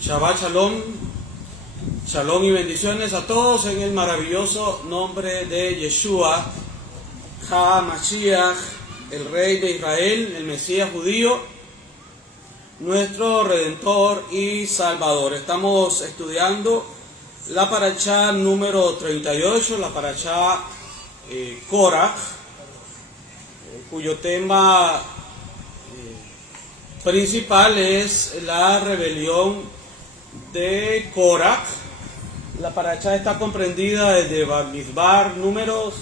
Shabbat Shalom, Shalom y bendiciones a todos en el maravilloso nombre de Yeshua, HaMashiach, el Rey de Israel, el Mesías judío, nuestro Redentor y Salvador. Estamos estudiando la parashá número 38, la parashá Korach, cuyo tema principal es la rebelión de Korach. La parashá está comprendida desde Bamidbar números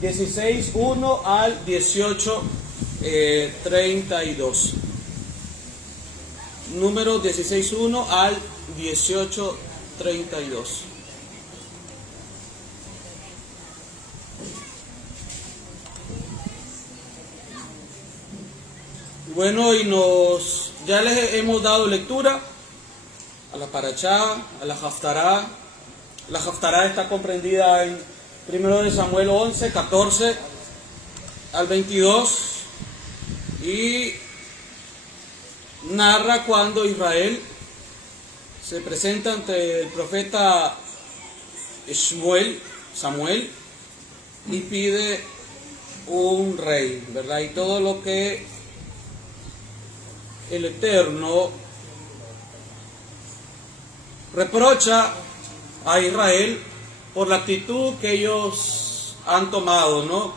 16:1 al 18:32. Números 16:1 al 18:32. Bueno, ya les hemos dado lectura a la parashá, a la haftará. La haftará está comprendida en 1 de Samuel 11, 14 al 22 y narra cuando Israel se presenta ante el profeta Samuel, y pide un rey, ¿verdad? Y todo lo que el Eterno reprocha a Israel por la actitud que ellos han tomado, ¿no?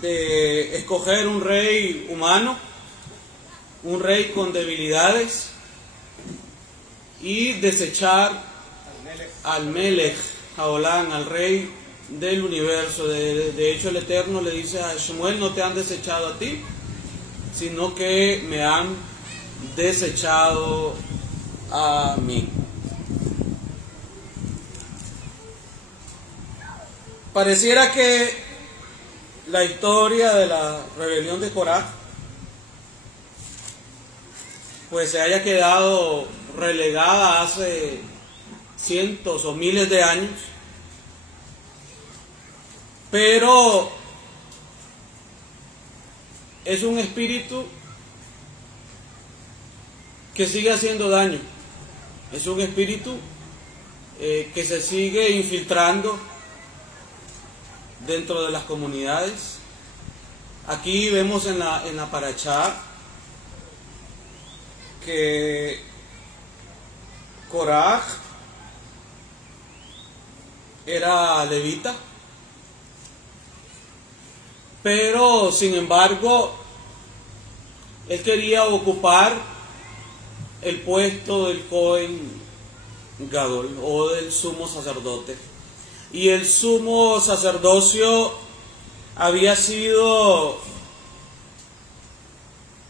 De escoger un rey humano, un rey con debilidades, y desechar al Melech Haolán, al rey del universo. De hecho, el Eterno le dice a Shmuel: no te han desechado a ti, sino que me han desechado a mí. Pareciera que la historia de la rebelión de Korach pues se haya quedado relegada hace cientos o miles de años, pero es un espíritu que sigue haciendo daño, es un espíritu que se sigue infiltrando dentro de las comunidades. Aquí vemos en la parashá que Korach era levita, pero sin embargo él quería ocupar el puesto del Cohen Gadol, o del sumo sacerdote. Y el sumo sacerdocio había sido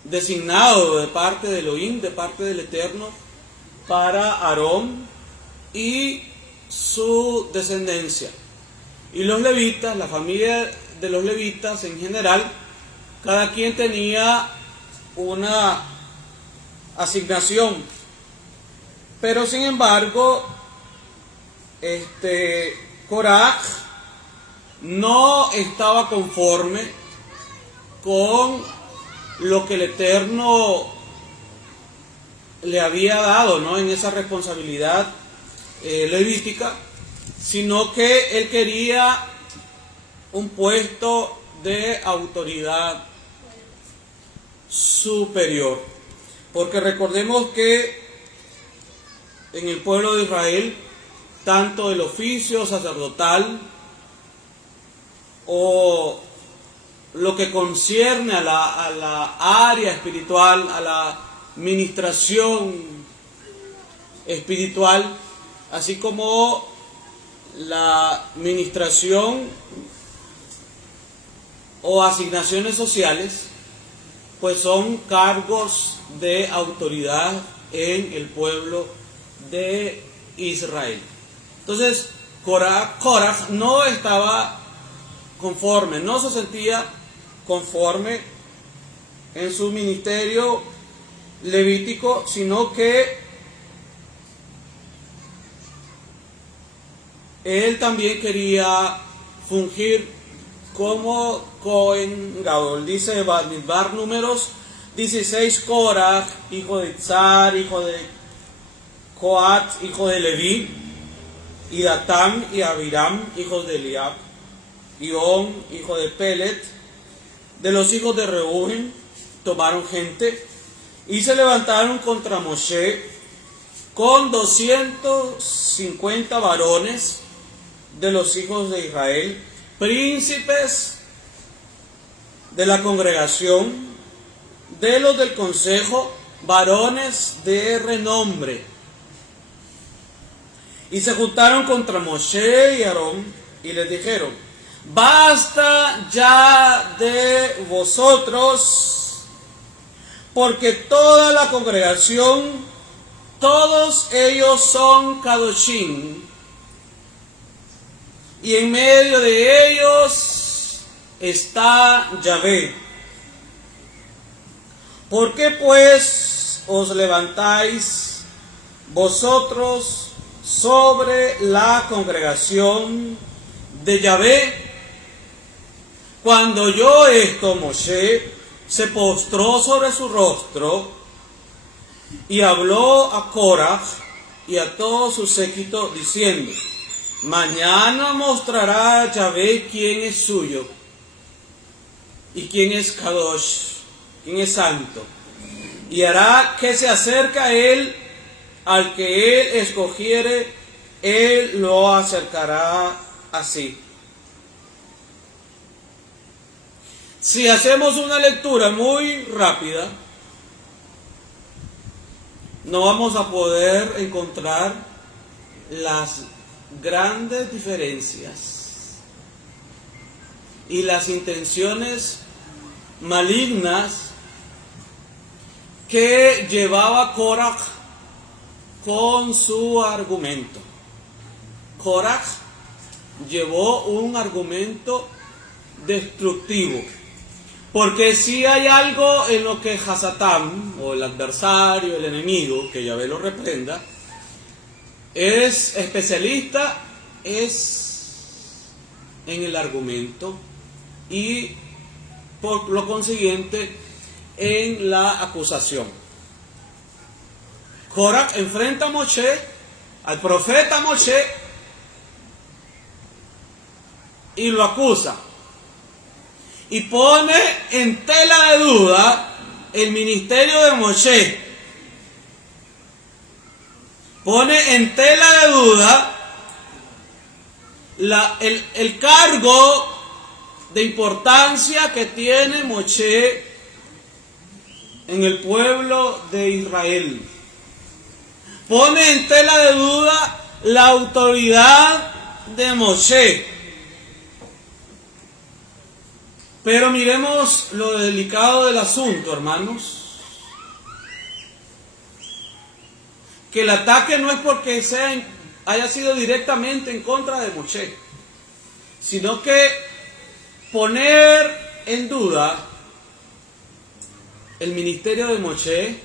designado de parte de Elohim, de parte del Eterno, para Aarón y su descendencia. Y los levitas, la familia de los levitas en general, cada quien tenía una asignación. Pero sin embargo, Korach no estaba conforme con lo que el Eterno le había dado, ¿no?, en esa responsabilidad levítica, sino que él quería un puesto de autoridad superior. Porque recordemos que en el pueblo de Israel, tanto el oficio sacerdotal o lo que concierne a la área espiritual, a la ministración espiritual, así como la ministración o asignaciones sociales, pues son cargos de autoridad en el pueblo de Israel. Entonces, Korach no estaba conforme, no se sentía conforme en su ministerio levítico, sino que él también quería fungir como Cohen Gadol. Dice números 16, Korach, hijo de Itzar, hijo de Coat, hijo de Leví, y Datán y Abiram, hijos de Eliab, y On, hijo de Pelet, de los hijos de Reuben, tomaron gente y se levantaron contra Moshe con 250 varones de los hijos de Israel, príncipes de la congregación, de los del consejo, varones de renombre. Y se juntaron contra Moshe y Aarón y les dijeron: basta ya de vosotros, porque toda la congregación, todos ellos son Kadoshim, y en medio de ellos está Yahvé. ¿Por qué pues os levantáis vosotros sobre la congregación de Yahvé? Cuando oyó esto, Moshe se postró sobre su rostro y habló a Coraj y a todo su séquito diciendo: mañana mostrará Yahvé quién es suyo y quién es Kadosh, quién es santo, y hará que se acerque a él, al que él escogiere, él lo acercará así. Si hacemos una lectura muy rápida, no vamos a poder encontrar las grandes diferencias y las intenciones malignas que llevaba Coraj con su argumento. Coraj llevó un argumento destructivo, porque si hay algo en lo que Hasatán, o el adversario, el enemigo, que Yahvé lo reprenda, es especialista, es en el argumento y por lo consiguiente en la acusación. Coraj enfrenta a Moshe, al profeta Moshe, y lo acusa y pone en tela de duda el ministerio de Moshe. Pone en tela de duda el cargo de importancia que tiene Moshe en el pueblo de Israel. Pone en tela de duda la autoridad de Moshe. Pero miremos lo delicado del asunto, hermanos. Que el ataque no es porque haya sido directamente en contra de Moshe, sino que poner en duda el ministerio de Moshe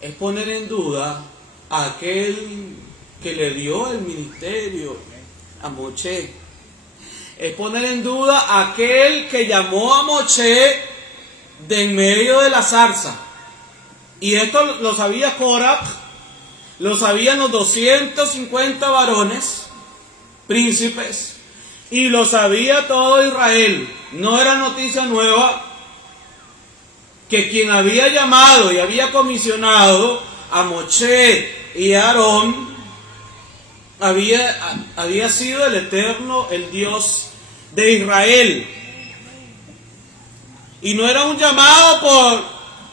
es poner en duda a aquel que le dio el ministerio a Moshe. Es poner en duda a aquel que llamó a Moshe de en medio de la zarza. Y esto lo sabía Coraj, lo sabían los 250 varones, príncipes, y lo sabía todo Israel. No era noticia nueva que quien había llamado y había comisionado a Moshe y a Aarón había sido el Eterno, el Dios de Israel. Y no era un llamado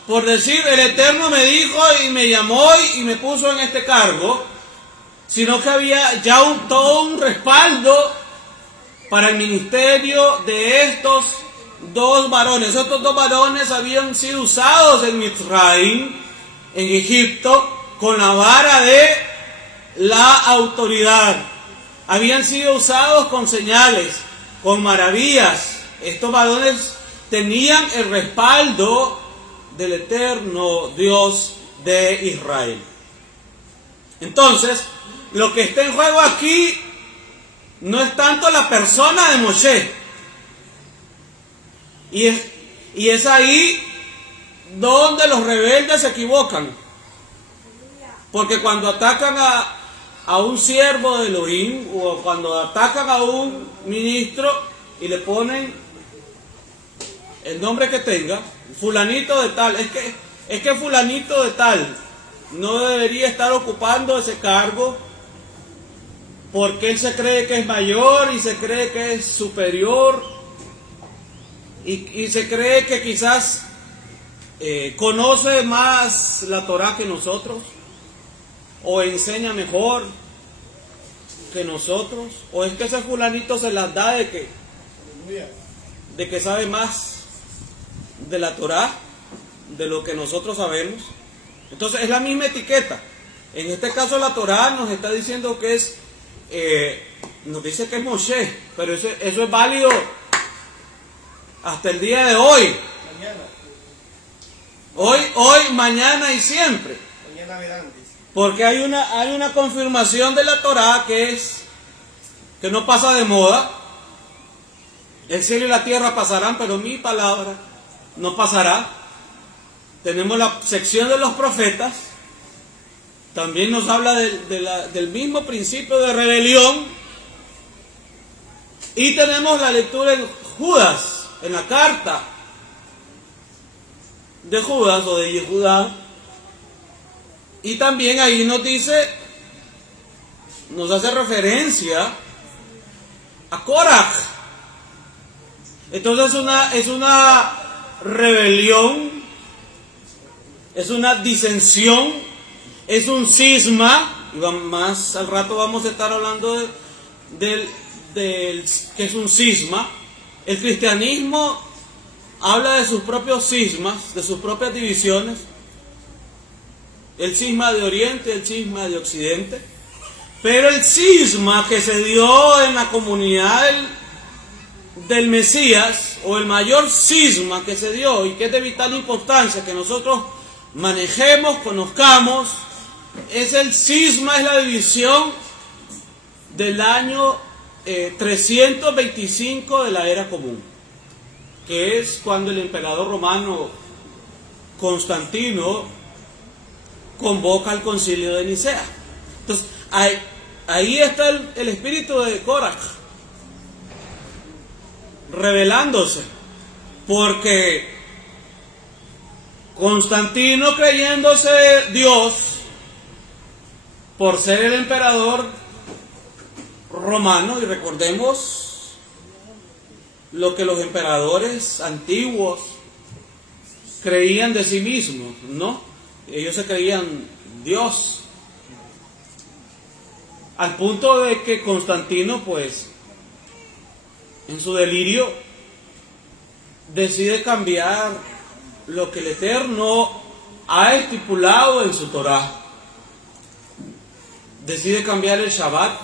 por decir: el Eterno me dijo y me llamó y me puso en este cargo, sino que había ya todo un respaldo para el ministerio de estos dos varones. Estos dos varones habían sido usados en Mitzrayim, en Egipto, con la vara de la autoridad. Habían sido usados con señales, con maravillas. Estos varones tenían el respaldo del Eterno Dios de Israel. Entonces, lo que está en juego aquí no es tanto la persona de Moshe. Y es ahí donde los rebeldes se equivocan. Porque cuando atacan a un siervo de Elohim, o cuando atacan a un ministro y le ponen el nombre que tenga, fulanito de tal, es que fulanito de tal no debería estar ocupando ese cargo porque él se cree que es mayor y se cree que es superior y se cree que quizás conoce más la Torá que nosotros, o enseña mejor que nosotros, o es que ese fulanito se las da de que sabe más de la Torá de lo que nosotros sabemos. Entonces es la misma etiqueta. En este caso la Torá nos está diciendo que es nos dice que es Moshe, pero eso es válido hasta el día de hoy. Hoy, mañana y siempre. Porque hay una confirmación de la Torá que no pasa de moda. El cielo y la tierra pasarán, pero mi palabra no pasará. Tenemos la sección de los profetas. También nos habla del mismo principio de rebelión. Y tenemos la lectura en Judas, en la carta de Judas o de Yehudá. Y también ahí nos hace referencia a Korach. Entonces es una rebelión, es una disensión, es un cisma, y más al rato vamos a estar hablando del que es un cisma. El cristianismo habla de sus propios cismas, de sus propias divisiones, el cisma de Oriente, el cisma de Occidente, pero el cisma que se dio en la comunidad del Mesías, o el mayor cisma que se dio y que es de vital importancia que nosotros manejemos, conozcamos, es el cisma, es la división del año 325 de la era común, que es cuando el emperador romano Constantino convoca al concilio de Nicea. Entonces ahí está el espíritu de Korach revelándose, porque Constantino, creyéndose Dios por ser el emperador romano, y recordemos lo que los emperadores antiguos creían de sí mismos, ¿no? Ellos se creían Dios, al punto de que Constantino, pues, en su delirio, decide cambiar lo que el Eterno ha estipulado en su Torá. Decide cambiar el Shabbat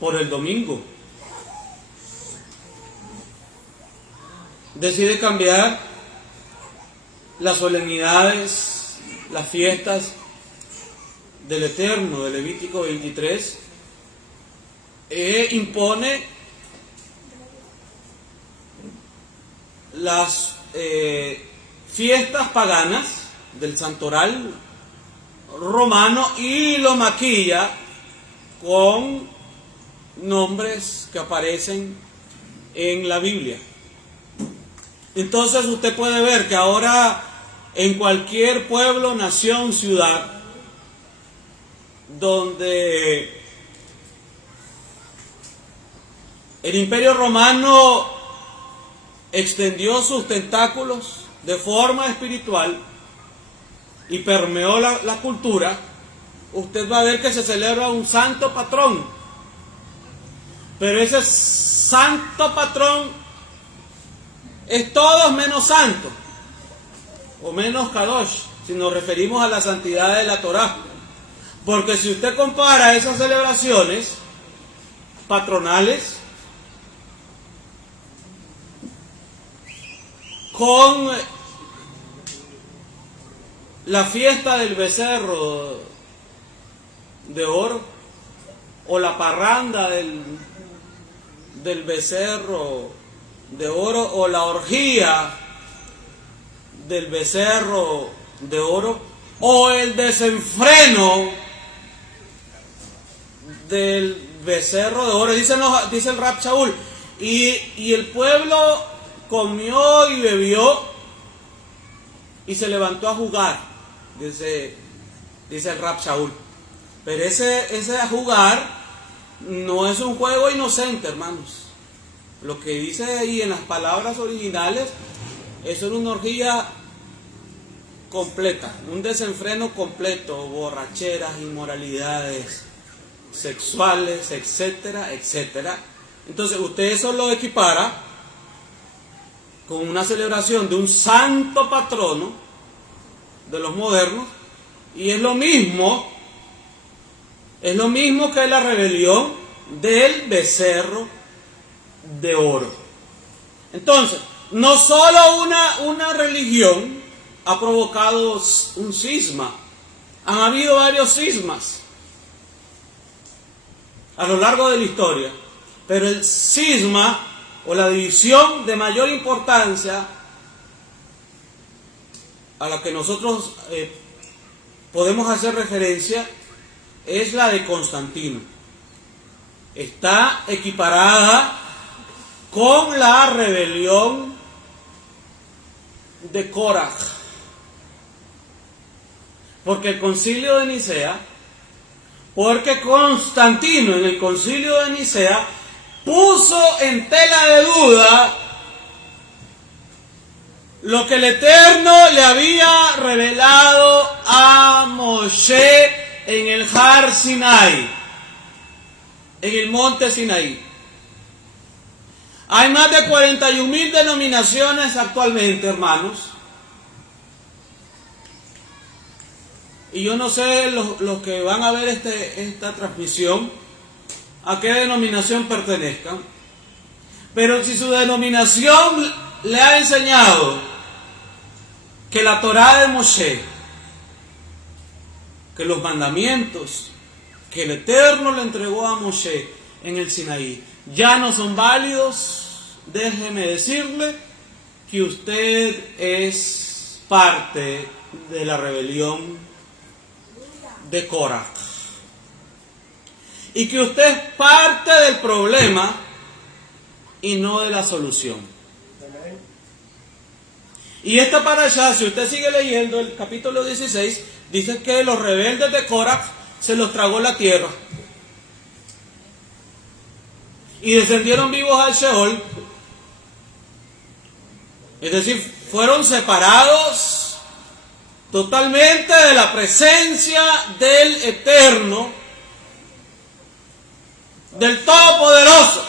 por el domingo. Decide cambiar las solemnidades, las fiestas del Eterno, de Levítico 23, e impone las fiestas paganas del santoral romano y lo maquilla con nombres que aparecen en la Biblia. Entonces usted puede ver que ahora en cualquier pueblo, nación, ciudad, donde el Imperio Romano extendió sus tentáculos de forma espiritual y permeó la cultura, usted va a ver que se celebra un santo patrón. Pero ese santo patrón es todos menos santo, o menos kadosh, si nos referimos a la santidad de la Torá. Porque si usted compara esas celebraciones patronales con la fiesta del becerro de oro, o la parranda del becerro de oro, o la orgía del becerro de oro, o el desenfreno del becerro de oro. Dice el Rab Shaul, y el pueblo comió y bebió y se levantó a jugar, dice el Rab Shaul. Pero ese jugar no es un juego inocente, hermanos. Lo que dice ahí en las palabras originales, eso es una orgía completa, un desenfreno completo, borracheras, inmoralidades sexuales, etcétera, etcétera. Entonces usted eso lo equipara con una celebración de un santo patrono de los modernos, y es lo mismo que la rebelión del becerro de oro. Entonces, no solo una religión ha provocado un cisma, han habido varios cismas a lo largo de la historia, pero el cisma o la división de mayor importancia a la que nosotros podemos hacer referencia es la de Constantino. Está equiparada con la rebelión de Korach, porque el concilio de Nicea, porque Constantino en el concilio de Nicea puso en tela de duda lo que el Eterno le había revelado a Moshe en el Har Sinai, en el monte Sinaí. Hay más de 41,000 denominaciones actualmente, hermanos. Y yo no sé los que van a ver esta transmisión a qué denominación pertenezcan. Pero si su denominación le ha enseñado que la Torá de Moshe, que los mandamientos que el Eterno le entregó a Moshe en el Sinaí ya no son válidos, déjeme decirle que usted es parte de la rebelión de Korach, y que usted es parte del problema y no de la solución. Y esta parashá, si usted sigue leyendo el capítulo 16, dice que los rebeldes de Korach se los tragó la tierra y descendieron vivos al Sheol, es decir, fueron separados totalmente de la presencia del Eterno, del Todopoderoso.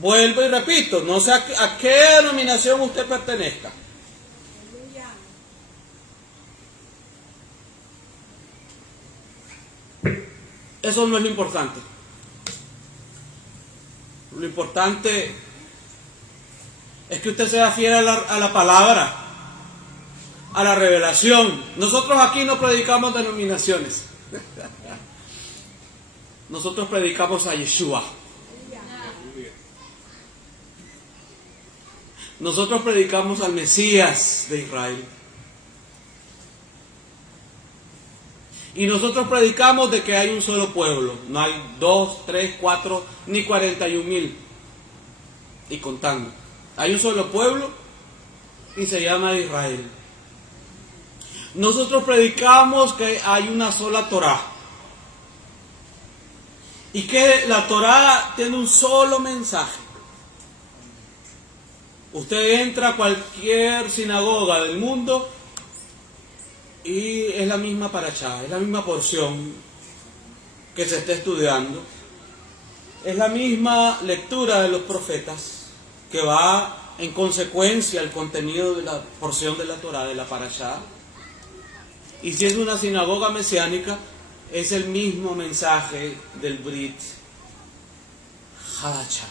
Vuelvo y repito, no sé a qué denominación usted pertenezca. Eso no es lo importante. Lo importante es que usted sea fiel a la palabra, a la revelación. Nosotros aquí no predicamos denominaciones. Nosotros predicamos a Yeshua. Nosotros predicamos al Mesías de Israel. Y nosotros predicamos de que hay un solo pueblo. No hay 2, 3, 4, ni 41,000. Y contando. Hay un solo pueblo y se llama Israel. Nosotros predicamos que hay una sola Torá. Y que la Torá tiene un solo mensaje. Usted entra a cualquier sinagoga del mundo y es la misma parashá, es la misma porción que se está estudiando, es la misma lectura de los profetas que va en consecuencia al contenido de la porción de la Torá, de la parashá. Y si es una sinagoga mesiánica, es el mismo mensaje del Brit Hadashah.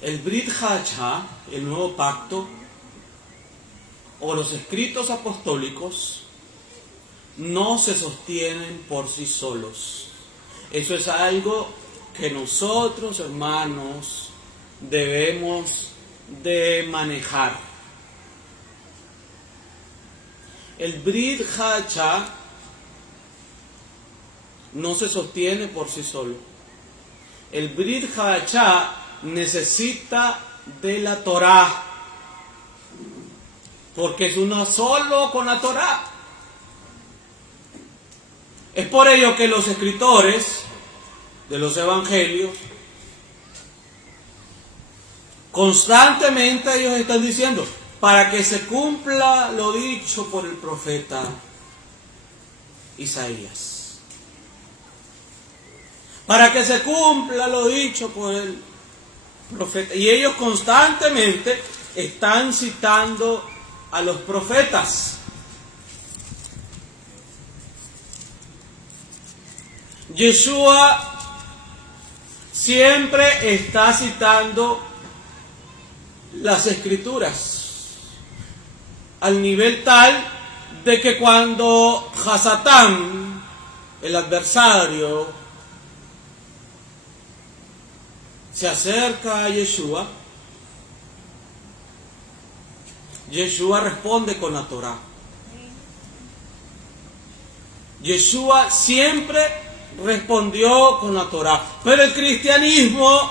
El Brit Hadashah, el nuevo pacto, o los escritos apostólicos, no se sostienen por sí solos. Eso es algo que nosotros, hermanos, debemos de manejar. El Brit Hadashah no se sostiene por sí solo. El Brit Hadashah necesita de la Torah, porque es uno solo con la Torah. Es por ello que los escritores de los evangelios constantemente ellos están diciendo, para que se cumpla lo dicho por el profeta Isaías, para que se cumpla lo dicho por el profeta. Y ellos constantemente están citando a los profetas. Yeshua siempre está citando las escrituras al nivel tal de que cuando Hasatán, el adversario, se acerca a Yeshua, Yeshua responde con la Torah. Yeshua siempre respondió con la Torah. Pero el cristianismo,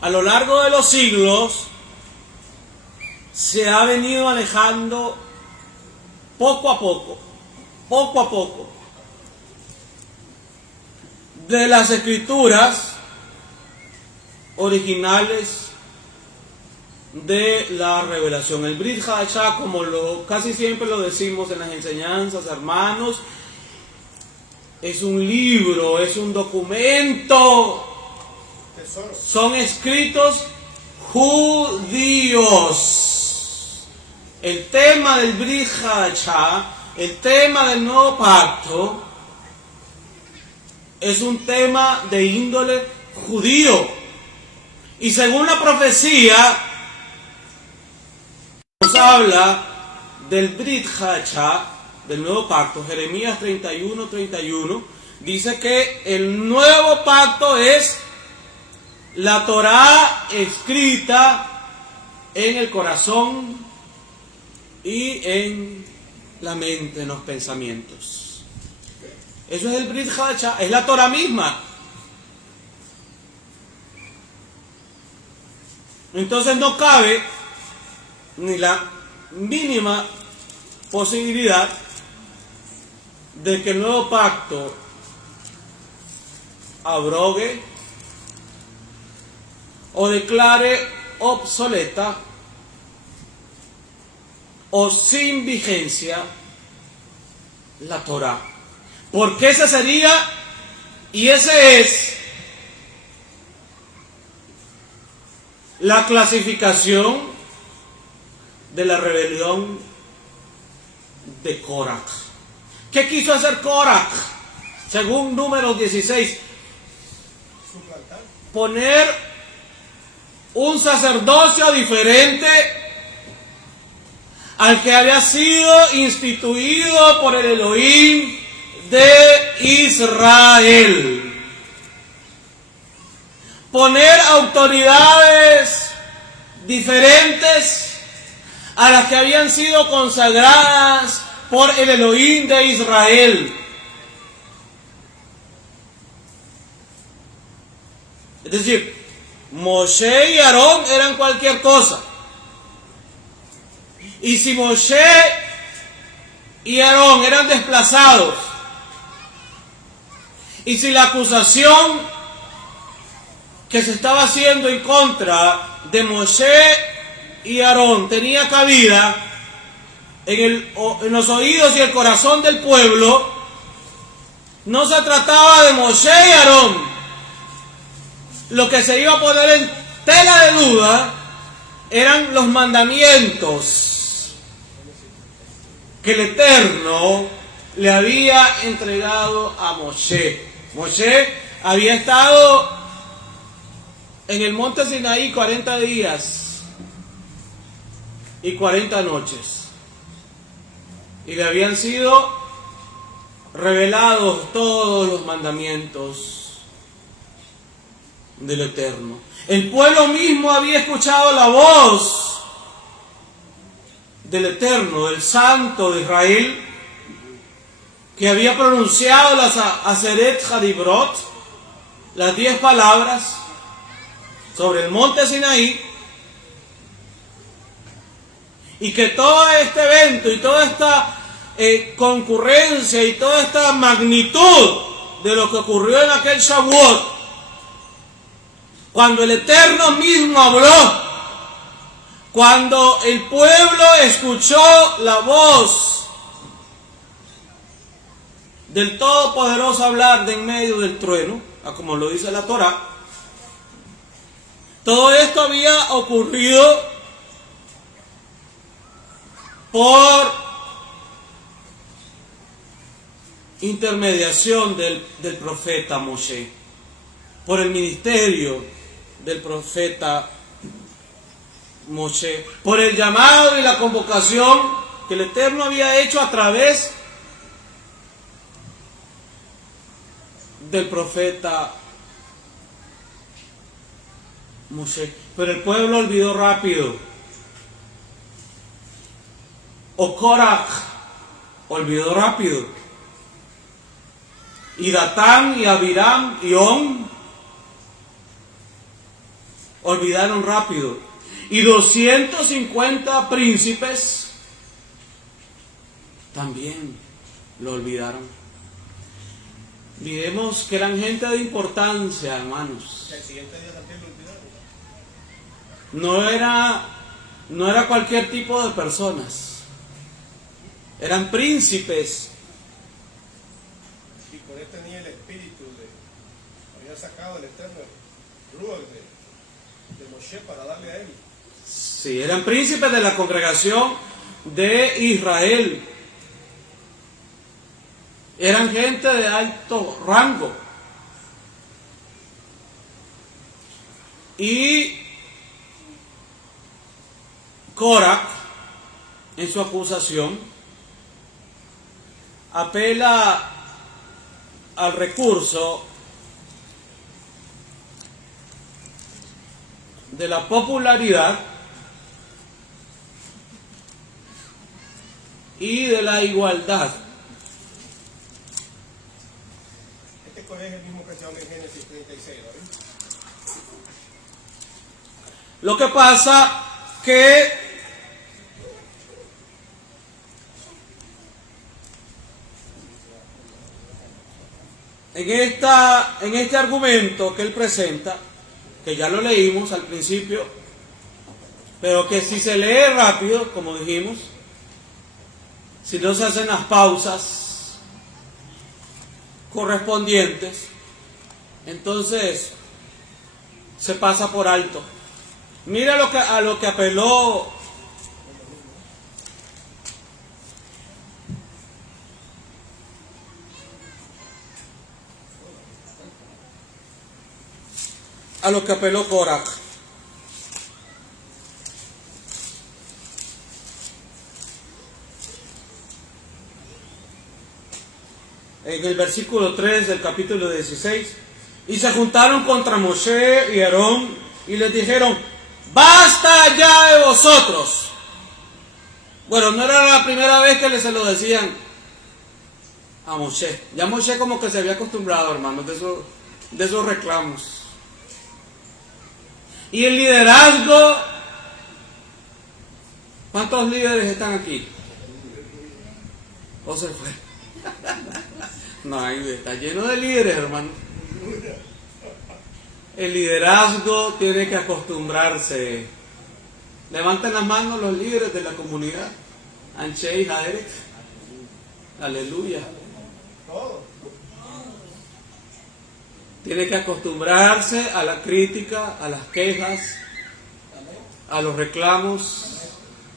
a lo largo de los siglos, se ha venido alejando poco a poco, de las escrituras originales de la revelación. El Brit Hadashah, como casi siempre lo decimos en las enseñanzas, hermanos, es un libro, es un documento, son escritos judíos. El tema del Brit Hadashah, el tema del nuevo pacto, es un tema de índole judío. Y según la profecía, nos habla del Brit Hadashah, del nuevo pacto. Jeremías 31:31 dice que el nuevo pacto es la Torah escrita en el corazón y en la mente, en los pensamientos. Eso es el Brit Hadashah, es la Torah misma. Entonces no cabe ni la mínima posibilidad de que el nuevo pacto abrogue o declare obsoleta o sin vigencia la Torah. Porque esa sería, y ese es, la clasificación de la rebelión de Korach. ¿Qué quiso hacer Korach? Según Números 16, poner un sacerdocio diferente al que había sido instituido por el Elohim de Israel. Poner autoridades diferentes a las que habían sido consagradas por el Elohim de Israel. Es decir, Moshe y Aarón eran cualquier cosa. Y si Moshe y Aarón eran desplazados, y si la acusación que se estaba haciendo en contra de Moshe y Aarón tenía cabida en los oídos y el corazón del pueblo, no se trataba de Moshe y Aarón. Lo que se iba a poner en tela de duda eran los mandamientos que el Eterno le había entregado a Moshe. Moshe había estado en el monte Sinaí 40 días y 40 noches. Y le habían sido revelados todos los mandamientos. del Eterno. El pueblo mismo había escuchado la voz del Eterno, del Santo de Israel, que había pronunciado las Aseret Hadibrot, las 10 palabras, sobre el monte Sinaí, y que todo este evento y toda esta concurrencia y toda esta magnitud de lo que ocurrió en aquel Shavuot, cuando el Eterno mismo habló, cuando el pueblo escuchó la voz del Todopoderoso hablar de en medio del trueno, como lo dice la Torá, todo esto había ocurrido por intermediación del profeta Moshe, por el ministerio del profeta Moshe, por el llamado y la convocación que el Eterno había hecho a través del profeta Moshe. Pero el pueblo olvidó rápido. O Korach olvidó rápido. Y Datán y Abiram y On olvidaron rápido. Y 250 príncipes también lo olvidaron. Miremos que eran gente de importancia, hermanos. El siguiente día también lo olvidaron. No era cualquier tipo de personas. Eran príncipes. Y con él tenía el espíritu había sacado el Eterno Ruach de Moshe para darle a él. Sí, eran príncipes de la congregación de Israel. Eran gente de alto rango. Y Korach, en su acusación, apela al recurso de la popularidad y de la igualdad. Este colegio es el mismo que se habla en Génesis 36, ¿no? Lo que pasa que en este argumento que él presenta, que ya lo leímos al principio, pero que si se lee rápido, como dijimos, si no se hacen las pausas correspondientes, entonces se pasa por alto. Mira a lo que apeló Korach. En el versículo 3 del capítulo 16, y se juntaron contra Moshe y Aarón y les dijeron: ¡basta ya de vosotros! Bueno, no era la primera vez que se lo decían a Moshe. Ya Moshe como que se había acostumbrado, hermanos, de esos reclamos. Y el liderazgo, ¿cuántos líderes están aquí? ¿O se fue? No, ahí está lleno de líderes, hermano. El liderazgo tiene que acostumbrarse. Levanten las manos los líderes de la comunidad. Anche y Jaderek. Aleluya. Tiene que acostumbrarse a la crítica, a las quejas, a los reclamos,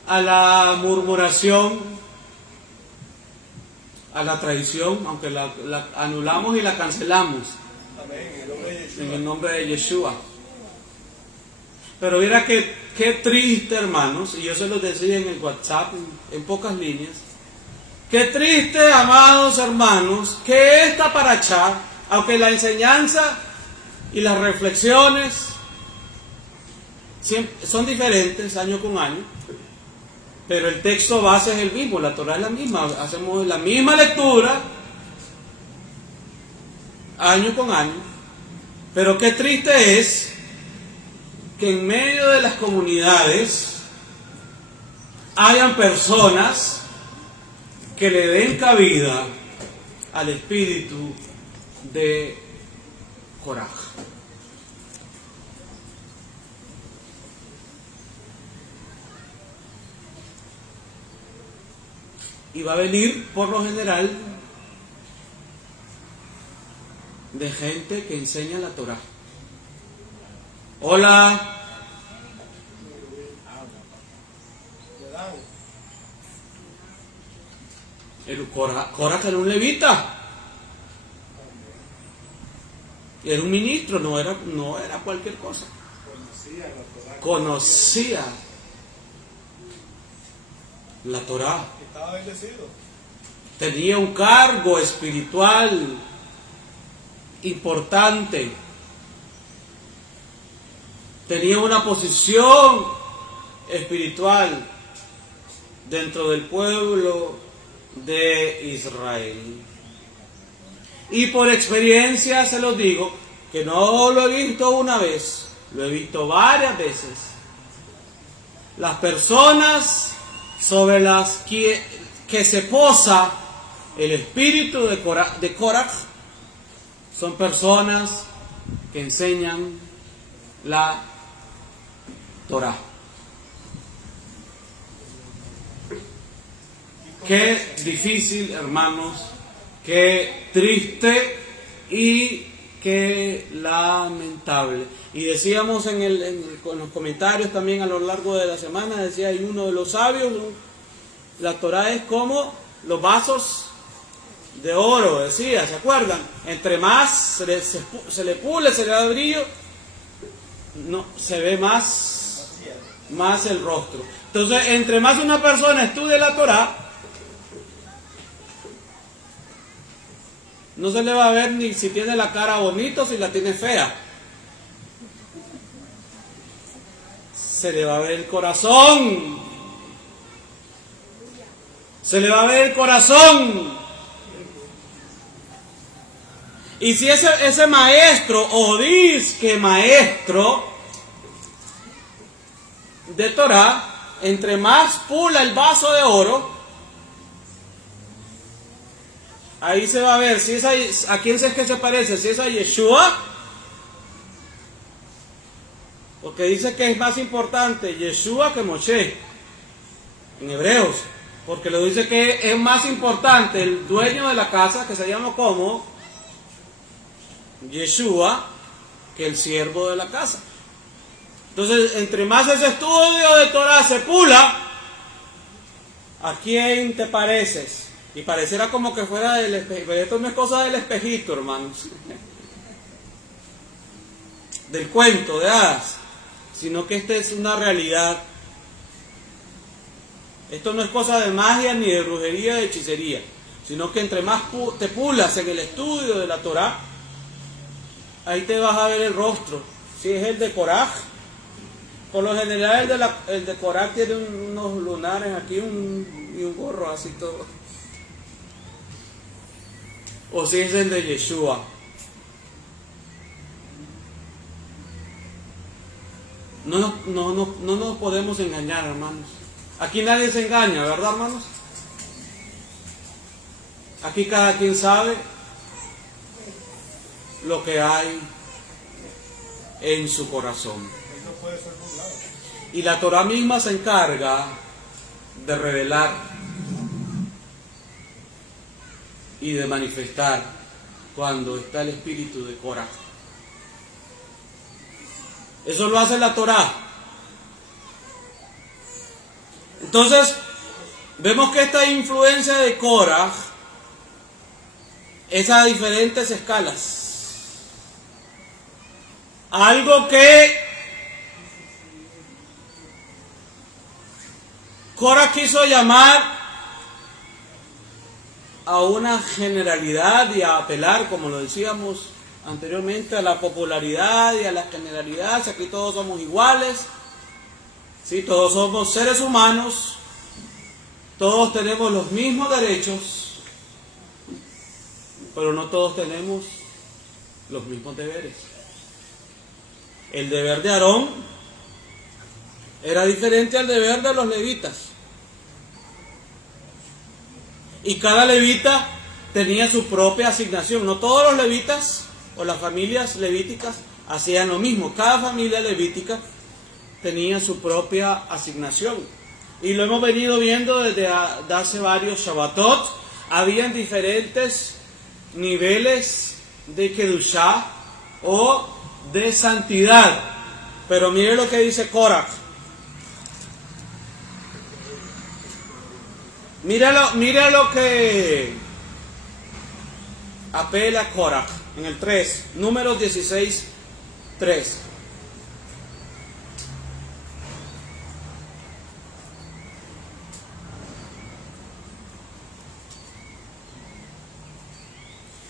a la murmuración, a la traición, aunque la anulamos y la cancelamos. En el nombre de Yeshua. Pero mira qué triste, hermanos, y yo se los decía en el WhatsApp, en pocas líneas. Qué triste, amados hermanos, que esta parachá, aunque la enseñanza Y las reflexiones son diferentes año con año, pero el texto base es el mismo, la Torah es la misma, hacemos la misma lectura año con año. Pero qué triste es que en medio de las comunidades hayan personas que le den cabida al espíritu de Coraj. Y va a venir, por lo general, de gente que enseña la Torah. Hola. El Coraj era un levita. Era un ministro, no era cualquier cosa. Conocía la Torah. Estaba bendecido. Tenía un cargo espiritual importante. Tenía una posición espiritual dentro del pueblo de Israel. Y por experiencia se los digo, que no lo he visto una vez, lo he visto varias veces. Las personas sobre las que se posa el espíritu de Coraj son personas que enseñan la Torah. Qué difícil, hermanos, qué triste y qué lamentable. Y decíamos en los comentarios también a lo largo de la semana, decía ahí uno de los sabios, la Torah es como los vasos de oro, decía, ¿se acuerdan? Entre más se le pule, se le da brillo, no, se ve más el rostro. Entonces, entre más una persona estudie la Torah, no se le va a ver ni si tiene la cara bonita o si la tiene fea. Se le va a ver el corazón. Se le va a ver el corazón. Y si ese maestro o disque maestro de Torah, entre más pula el vaso de oro, ahí se va a ver si a quién es que se parece, si es a Yeshua, porque dice que es más importante Yeshua que Moshe, en Hebreos, porque lo dice que es más importante el dueño de la casa, que se llama como Yeshua, que el siervo de la casa. Entonces, entre más ese estudio de Torah se pula, ¿a quién te pareces? Y pareciera como que fuera del espejito, pero esto no es cosa del espejito, hermanos, del cuento de hadas, sino que esta es una realidad. Esto no es cosa de magia, ni de brujería, de hechicería, sino que entre más te pulas en el estudio de la Torah, ahí te vas a ver el rostro. Si es el de Coraj, por lo general el de Coraj tiene unos lunares aquí y un gorro así todo. O si es el de Yeshua. No nos podemos engañar, hermanos. Aquí nadie se engaña, ¿verdad, hermanos? Aquí cada quien sabe lo que hay en su corazón. Y la Torah misma se encarga de revelar y de manifestar cuando está el espíritu de Coraj. Eso lo hace la Torah. Entonces, vemos que esta influencia de Coraj es a diferentes escalas. Algo que Coraj quiso llamar a una generalidad y a apelar, como lo decíamos, anteriormente a la popularidad y a la generalidad, si aquí todos somos iguales, ¿sí? Todos somos seres humanos, todos tenemos los mismos derechos, pero no todos tenemos los mismos deberes. El deber de Aarón era diferente al deber de los levitas. Y cada levita tenía su propia asignación. No todos los levitas o las familias levíticas hacían lo mismo. Cada familia levítica tenía su propia asignación. Y lo hemos venido viendo desde hace varios Shabbatot. Habían diferentes niveles de Kedushá o de santidad. Pero mire lo que dice Korach. Mira lo que apela Korach en el 3, Números 16, 3.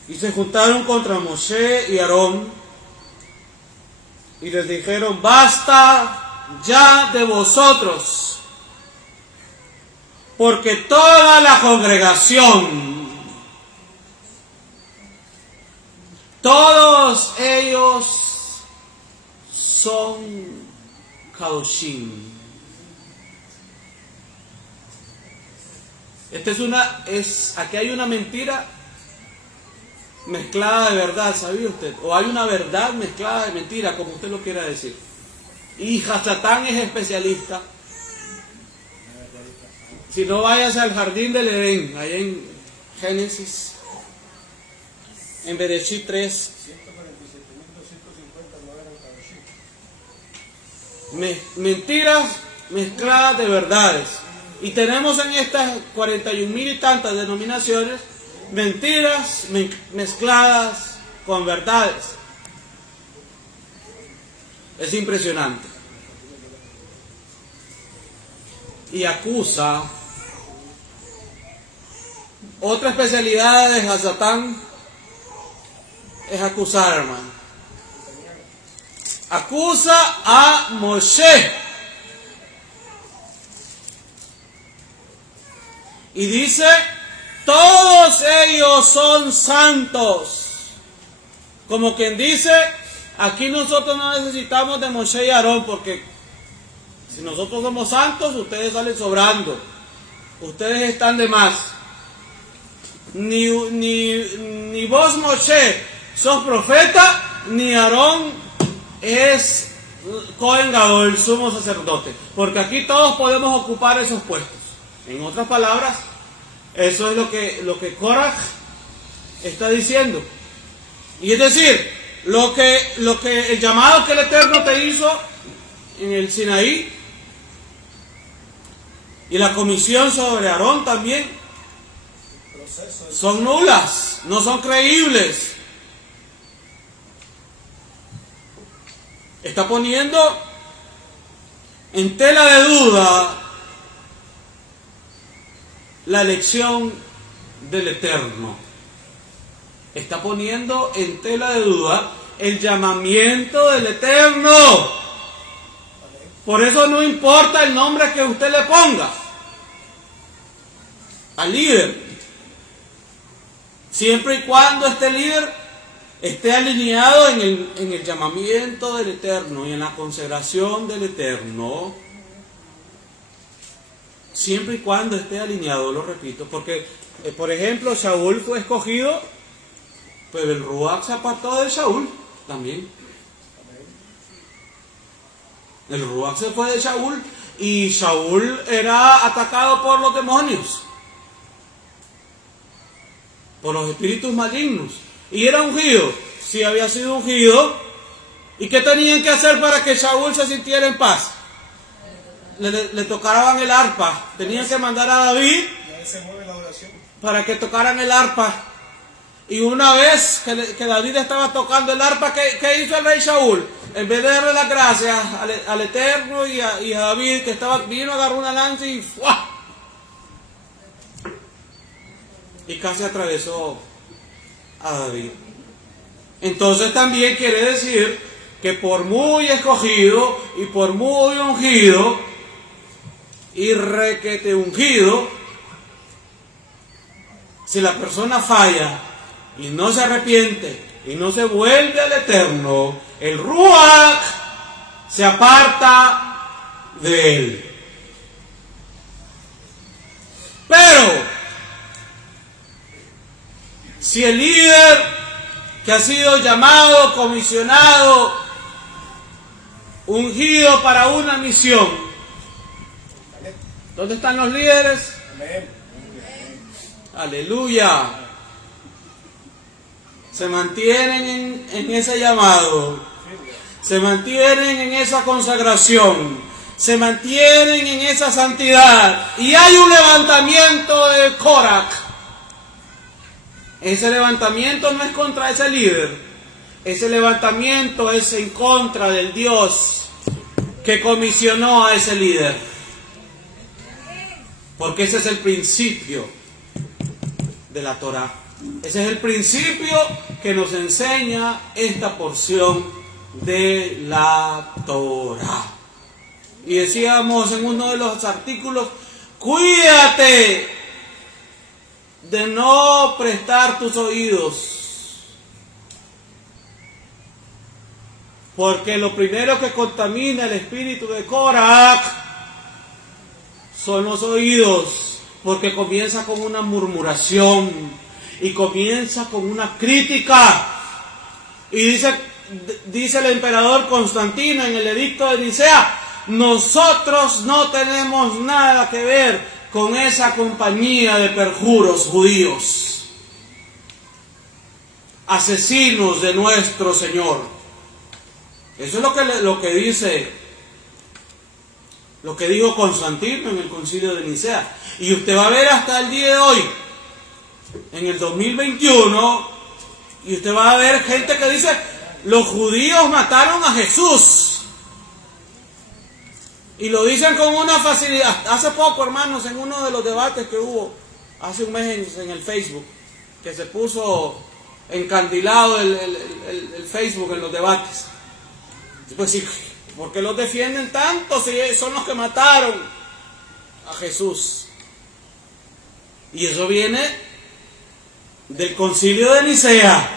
Y se juntaron contra Moshe y Aarón y les dijeron: basta ya de vosotros, porque toda la congregación, todos ellos son Kadoshim. Aquí hay una mentira mezclada de verdad, ¿sabía usted? O hay una verdad mezclada de mentira, como usted lo quiera decir. Y Hasatán es especialista. Si no, vayas al jardín del Edén, allá en Génesis, en Bereshit 3. 147.250 no eran Kadoshim. Mentiras mezcladas de verdades. Y tenemos en estas 41.000 y tantas denominaciones mentiras mezcladas con verdades. Es impresionante. Y acusa. Otra especialidad de Hasatán es acusar, hermano. Acusa a Moshe. Y dice: todos ellos son santos. Como quien dice: aquí nosotros no necesitamos de Moshe y Aarón, porque si nosotros somos santos, ustedes salen sobrando. Ustedes están de más. Ni vos, Moshe, sos profeta, ni Aarón es Cohen Gadol, el sumo sacerdote. Porque aquí todos podemos ocupar esos puestos. En otras palabras, eso es lo que Korach está diciendo. Y es decir, lo que el llamado que el Eterno te hizo en el Sinaí, y la comisión sobre Aarón también, son nulas, no son creíbles. Está poniendo en tela de duda la elección del Eterno. Está poniendo en tela de duda el llamamiento del Eterno. Por eso no importa el nombre que usted le ponga al líder, siempre y cuando este líder esté alineado en el llamamiento del Eterno y en la consagración del Eterno. Siempre y cuando esté alineado, lo repito, porque, por ejemplo, Shaul fue escogido, pero el Ruach se apartó de Shaul también. El Ruach se fue de Shaul y Shaul era atacado por los demonios, por los espíritus malignos, y era ungido. Sí, había sido ungido. ¿Y qué tenían que hacer para que Shaul se sintiera en paz? Le tocaban el arpa. Tenían que mandar a David para que tocaran el arpa. Y una vez que David estaba tocando el arpa, ¿qué hizo el rey Shaul? En vez de darle las gracias al Eterno y a David, que vino, agarró una lanza y ¡fua! Y casi atravesó a David. Entonces también quiere decir que por muy escogido y por muy ungido y requete ungido, si la persona falla y no se arrepiente y no se vuelve al Eterno, el Ruach se aparta de él. Pero si el líder que ha sido llamado, comisionado, ungido para una misión, ¿dónde están los líderes? Amén. Aleluya. Se mantienen en ese llamado, se mantienen en esa consagración, se mantienen en esa santidad, y hay un levantamiento de Korach. Ese levantamiento no es contra ese líder, ese levantamiento es en contra del Dios que comisionó a ese líder, porque ese es el principio de la Torá. Ese es el principio que nos enseña esta porción de la Torá. Y decíamos en uno de los artículos, cuídate de no prestar tus oídos, porque lo primero que contamina el espíritu de Korach son los oídos, porque comienza con una murmuración y comienza con una crítica. Y dice el emperador Constantino en el edicto de Nicea, nosotros no tenemos nada que ver con esa compañía de perjuros judíos, asesinos de nuestro Señor. Eso es lo que dijo Constantino en el concilio de Nicea. Y usted va a ver hasta el día de hoy, en el 2021, y usted va a ver gente que dice, los judíos mataron a Jesús. Y lo dicen con una facilidad. Hace poco, hermanos, en uno de los debates que hubo, hace un mes en el Facebook, que se puso encandilado el Facebook en los debates. Pues sí, ¿por qué los defienden tanto si son los que mataron a Jesús? Y eso viene del concilio de Nicea.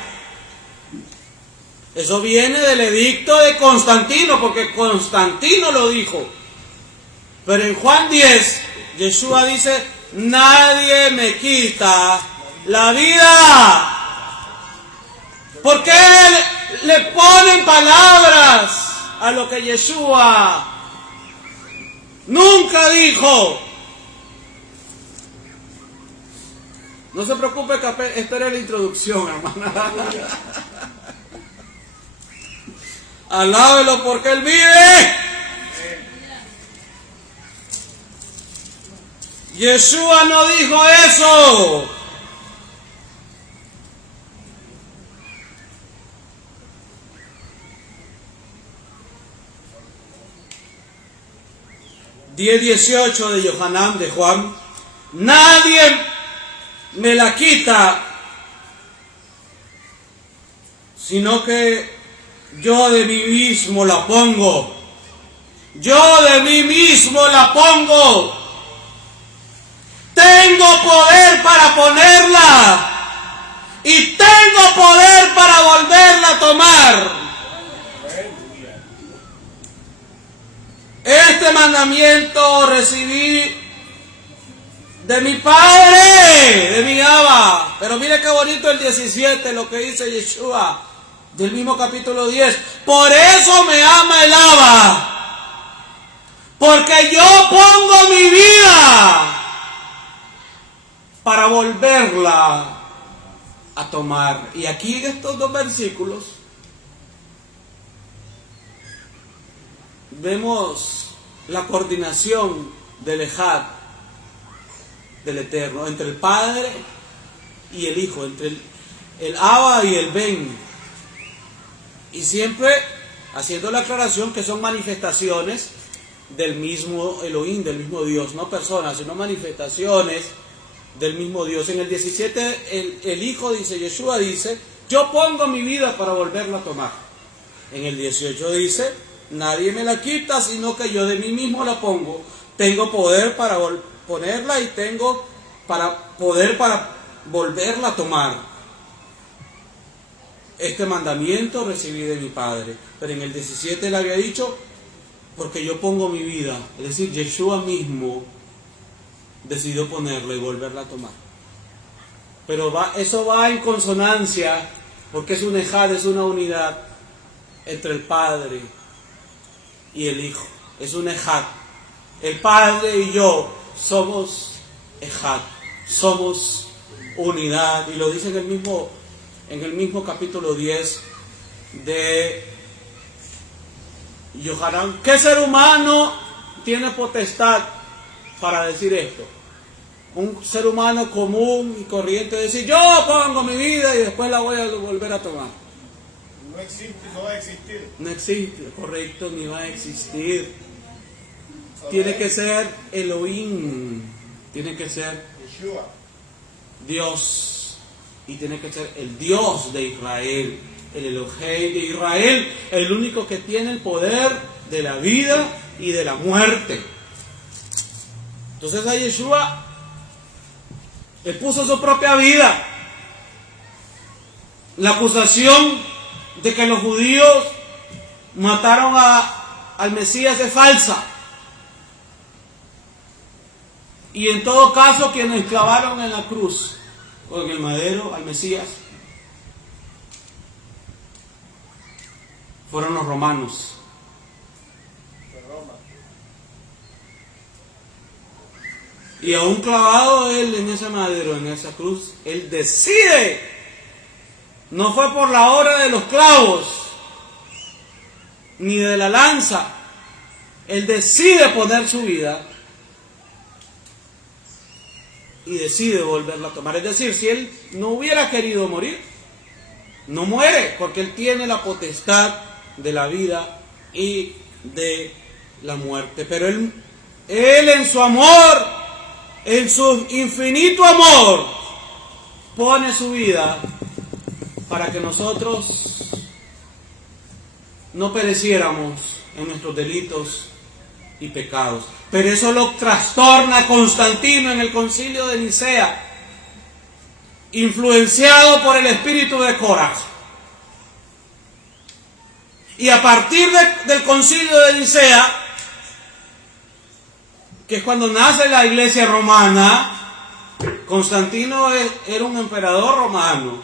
Eso viene del edicto de Constantino, porque Constantino lo dijo. Pero en Juan 10, Yeshua dice, nadie me quita la vida. ¿Por qué le ponen palabras a lo que Yeshua nunca dijo? No se preocupe, que esta era la introducción, hermana. Alábelo porque Él vive. Yeshua no dijo eso. Diez 18 de Yohanan, de Juan. Nadie me la quita, sino que yo de mí mismo la pongo. Yo de mí mismo la pongo. Tengo poder para ponerla y tengo poder para volverla a tomar. Este mandamiento recibí de mi Padre, de mi Abba. Pero mire qué bonito el 17, lo que dice Yeshua, del mismo capítulo 10. Por eso me ama el Abba, porque yo pongo mi vida para volverla a tomar. Y aquí en estos dos versículos vemos la coordinación del Ejad, del Eterno, entre el Padre y el Hijo, entre el Abba y el Ben. Y siempre haciendo la aclaración que son manifestaciones del mismo Elohim, del mismo Dios, no personas, sino manifestaciones del mismo Dios. En el 17 el Hijo dice, Yeshua dice, Yo pongo mi vida para volverla a tomar. En el 18 dice, nadie me la quita, sino que yo de mí mismo la pongo. Tengo poder para ponerla y tengo poder para volverla a tomar. Este mandamiento recibí de mi Padre. Pero en el 17 le había dicho, porque yo pongo mi vida. Es decir, Yeshua mismo decidió ponerla y volverla a tomar. Pero eso va en consonancia, porque es un ejad, es una unidad entre el Padre y el Hijo. Es un ejad. El Padre y yo somos ejad, somos unidad. Y lo dice en el mismo capítulo 10 de Yohanan. ¿Qué ser humano tiene potestad para decir esto? Un ser humano común y corriente decir, yo pongo mi vida y después la voy a volver a tomar. No existe, no va a existir. No existe, correcto, ni va a existir. Tiene que ser Elohim, tiene que ser Yeshua, Dios, y tiene que ser el Dios de Israel, el Elohei de Israel, el único que tiene el poder de la vida y de la muerte. Entonces a Yeshua le puso su propia vida. La acusación de que los judíos mataron al Mesías es falsa. Y en todo caso, quienes clavaron en la cruz o en el madero al Mesías fueron los romanos. de Roma. Y aún clavado él en ese madero, en esa cruz, él decide. No fue por la hora de los clavos, ni de la lanza. Él decide poner su vida y decide volverla a tomar. Es decir, si él no hubiera querido morir, no muere, porque él tiene la potestad de la vida y de la muerte. Pero él en su amor, en su infinito amor, pone su vida para que nosotros no pereciéramos en nuestros delitos y pecados. Pero eso lo trastorna Constantino en el concilio de Nicea, influenciado por el espíritu de Coraj. Y a partir del concilio de Nicea, que es cuando nace la iglesia romana, Constantino era un emperador romano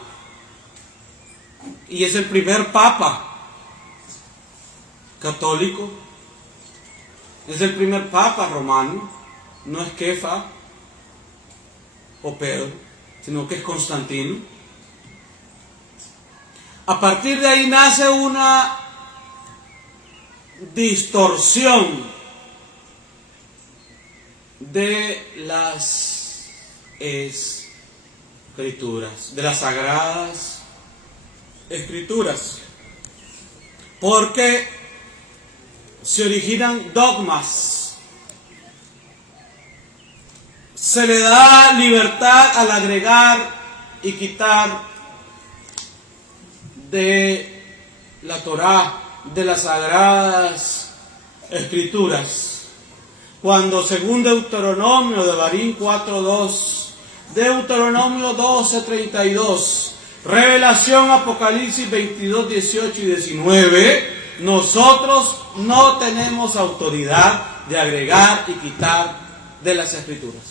y es el primer papa católico. Es el primer papa romano, no es Kefa o Pedro, sino que es Constantino. A partir de ahí nace una distorsión de las escrituras, de las sagradas escrituras, porque se originan dogmas, se le da libertad al agregar y quitar de la Torá, de las sagradas escrituras. Cuando según Deuteronomio de Barín 4:2, Deuteronomio 12:32, Revelación Apocalipsis 22:18 y 19, nosotros no tenemos autoridad de agregar y quitar de las escrituras.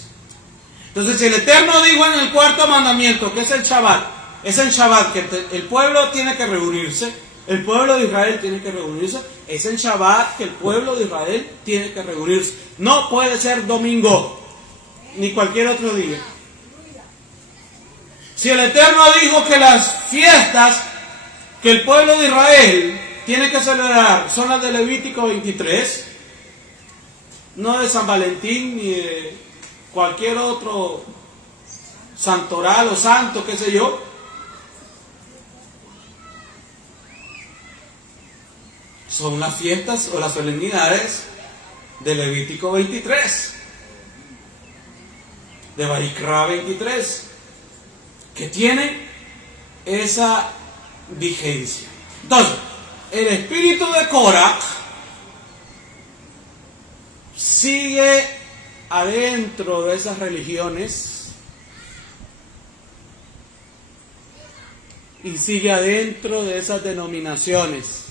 Entonces, si el Eterno dijo en el cuarto mandamiento, que es el Shabbat, que el pueblo tiene que reunirse, el pueblo de Israel tiene que reunirse, es el Shabbat que el pueblo de Israel tiene que reunirse. No puede ser domingo, ni cualquier otro día. Si el Eterno dijo que las fiestas que el pueblo de Israel tiene que celebrar son las de Levítico 23, no de San Valentín ni de cualquier otro santoral o santo, qué sé yo. Son las fiestas o las solemnidades de Levítico 23, de Baikra 23, que tienen esa vigencia. Entonces, el espíritu de Korah sigue adentro de esas religiones y sigue adentro de esas denominaciones.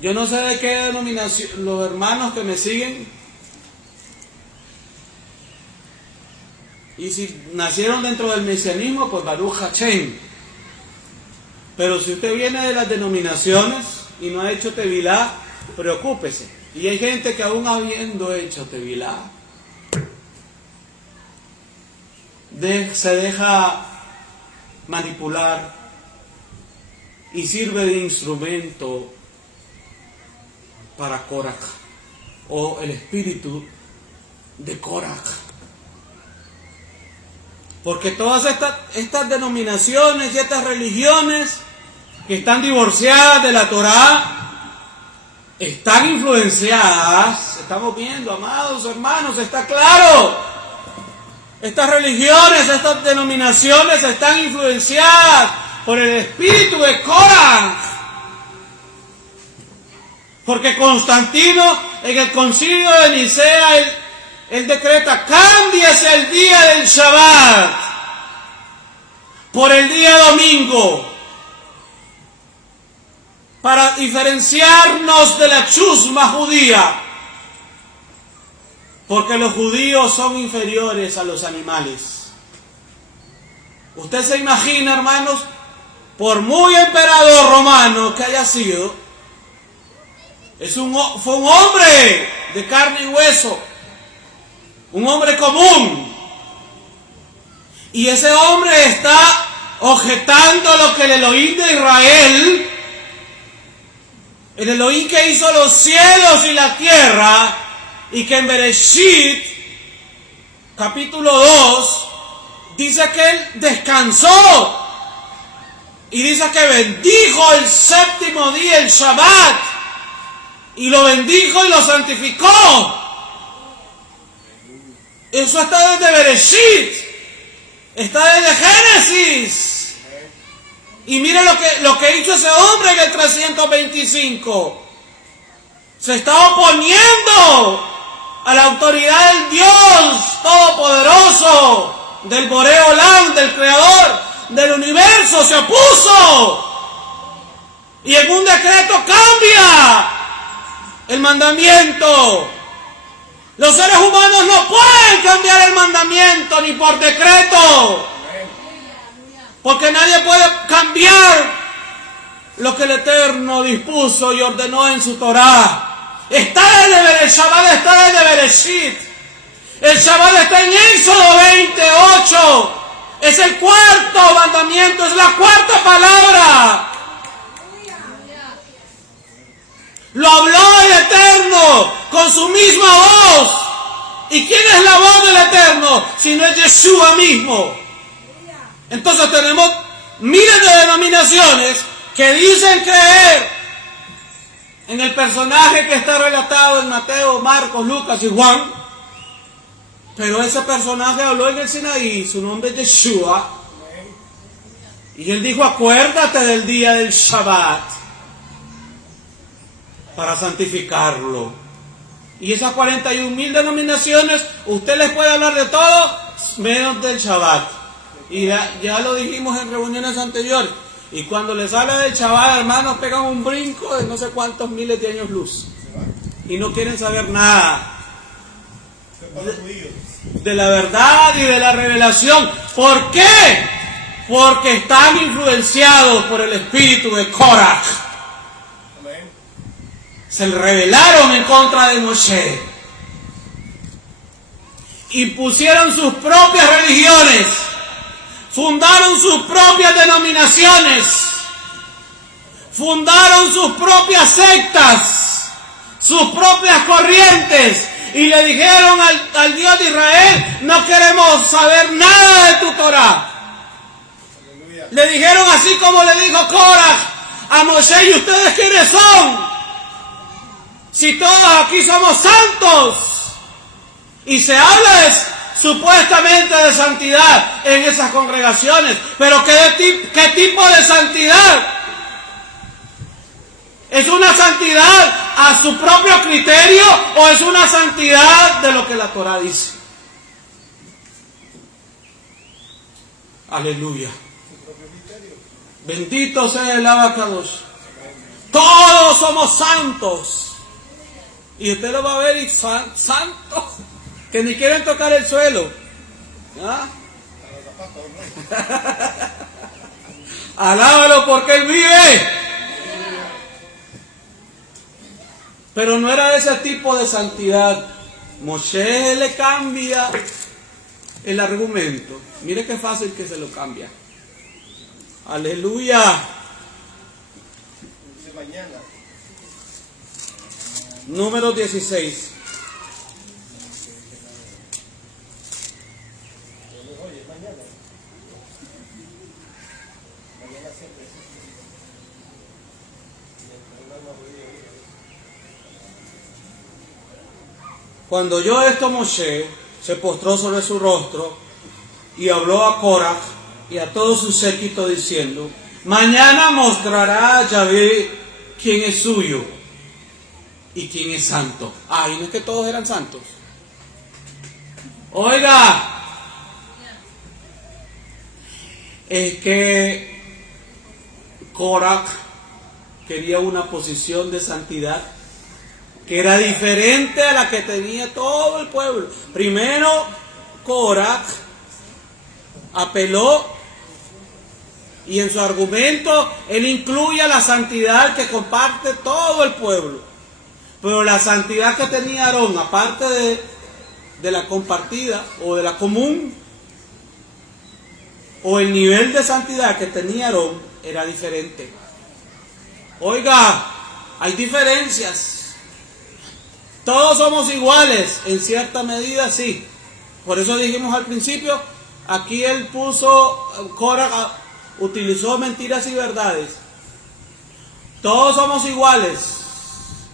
Yo no sé de qué denominación, los hermanos que me siguen, y si nacieron dentro del mesianismo, pues Baruch Hashem. Pero si usted viene de las denominaciones y no ha hecho tevilá, preocúpese. Y hay gente que aún habiendo hecho tevilá, se deja manipular y sirve de instrumento para Korah, o el espíritu de Korah. Porque todas estas denominaciones y estas religiones que están divorciadas de la Torá están influenciadas. Estamos viendo, amados hermanos, está claro. Estas religiones, estas denominaciones están influenciadas por el espíritu de Korah. Porque Constantino en el concilio de Nicea él decreta: cámbiese el día del Shabbat por el día domingo para diferenciarnos de la chusma judía, porque los judíos son inferiores a los animales. Usted se imagina, hermanos, por muy emperador romano que haya sido, fue un hombre de carne y hueso, un hombre común, y ese hombre está objetando lo que el Elohim de Israel, el Elohim que hizo los cielos y la tierra, y que en Bereshit capítulo 2 dice que él descansó y dice que bendijo el séptimo día, el Shabbat, y lo bendijo y lo santificó. Eso está desde Bereshit, está desde Génesis. Y mire lo que hizo ese hombre en el 325. Se está oponiendo a la autoridad del Dios Todopoderoso, del Boreo Olam, del Creador del universo. Se opuso. Y en un decreto cambia el mandamiento. Los seres humanos no pueden cambiar el mandamiento ni por decreto, porque nadie puede cambiar lo que el Eterno dispuso y ordenó en su Torá. El Shabbat está desde Bereshit. El Shabbat está en Éxodo 28. Es el cuarto mandamiento, es la cuarta palabra. Lo habló el Eterno con su misma voz. ¿Y quién es la voz del Eterno? Si no es Yeshua mismo. Entonces tenemos miles de denominaciones que dicen creer en el personaje que está relatado en Mateo, Marcos, Lucas y Juan. Pero ese personaje habló en el Sinaí, su nombre es Yeshua. Y él dijo: acuérdate del día del Shabbat para santificarlo. Y esas 41,000 denominaciones, usted les puede hablar de todo menos del Shabbat. Y ya lo dijimos en reuniones anteriores. Y cuando les habla del Shabbat, hermanos, pegan un brinco de no sé cuántos miles de años luz. Y no quieren saber nada de la verdad y de la revelación. ¿Por qué? Porque están influenciados por el espíritu de Korah. Se rebelaron en contra de Moshe y pusieron sus propias religiones, fundaron sus propias denominaciones, fundaron sus propias sectas, sus propias corrientes, y le dijeron al Dios de Israel: no queremos saber nada de tu Torah. Le dijeron así como le dijo Korah a Moshe: ¿y ustedes quiénes son? Si todos aquí somos santos. Y se habla de supuestamente de santidad en esas congregaciones. Pero ¿qué tipo de santidad? ¿Es una santidad a su propio criterio o es una santidad de lo que la Torah dice? Aleluya. Bendito sea el Abacados. Todos somos santos. Y usted lo va a ver y santos que ni quieren tocar el suelo. ¿Ah? Alábalo porque Él vive. Pero no era ese tipo de santidad. Moshe le cambia el argumento. Mire qué fácil que se lo cambia. Aleluya. Mañana. Número 16. Cuando oyó esto Moshe, se postró sobre su rostro y habló a Coraj y a todo su séquito diciendo: mañana mostrará a Yahvé quién es suyo y quién es santo. ¿Y no es que todos eran santos? Oiga, es que Coraj quería una posición de santidad que era diferente a la que tenía todo el pueblo. Primero, Coraj apeló y en su argumento él incluye la santidad que comparte todo el pueblo. Pero la santidad que tenía Aarón, aparte de la compartida o de la común, o el nivel de santidad que tenía Aarón, era diferente. Oiga, hay diferencias. Todos somos iguales, en cierta medida sí. Por eso dijimos al principio, aquí él Coraj utilizó mentiras y verdades. Todos somos iguales,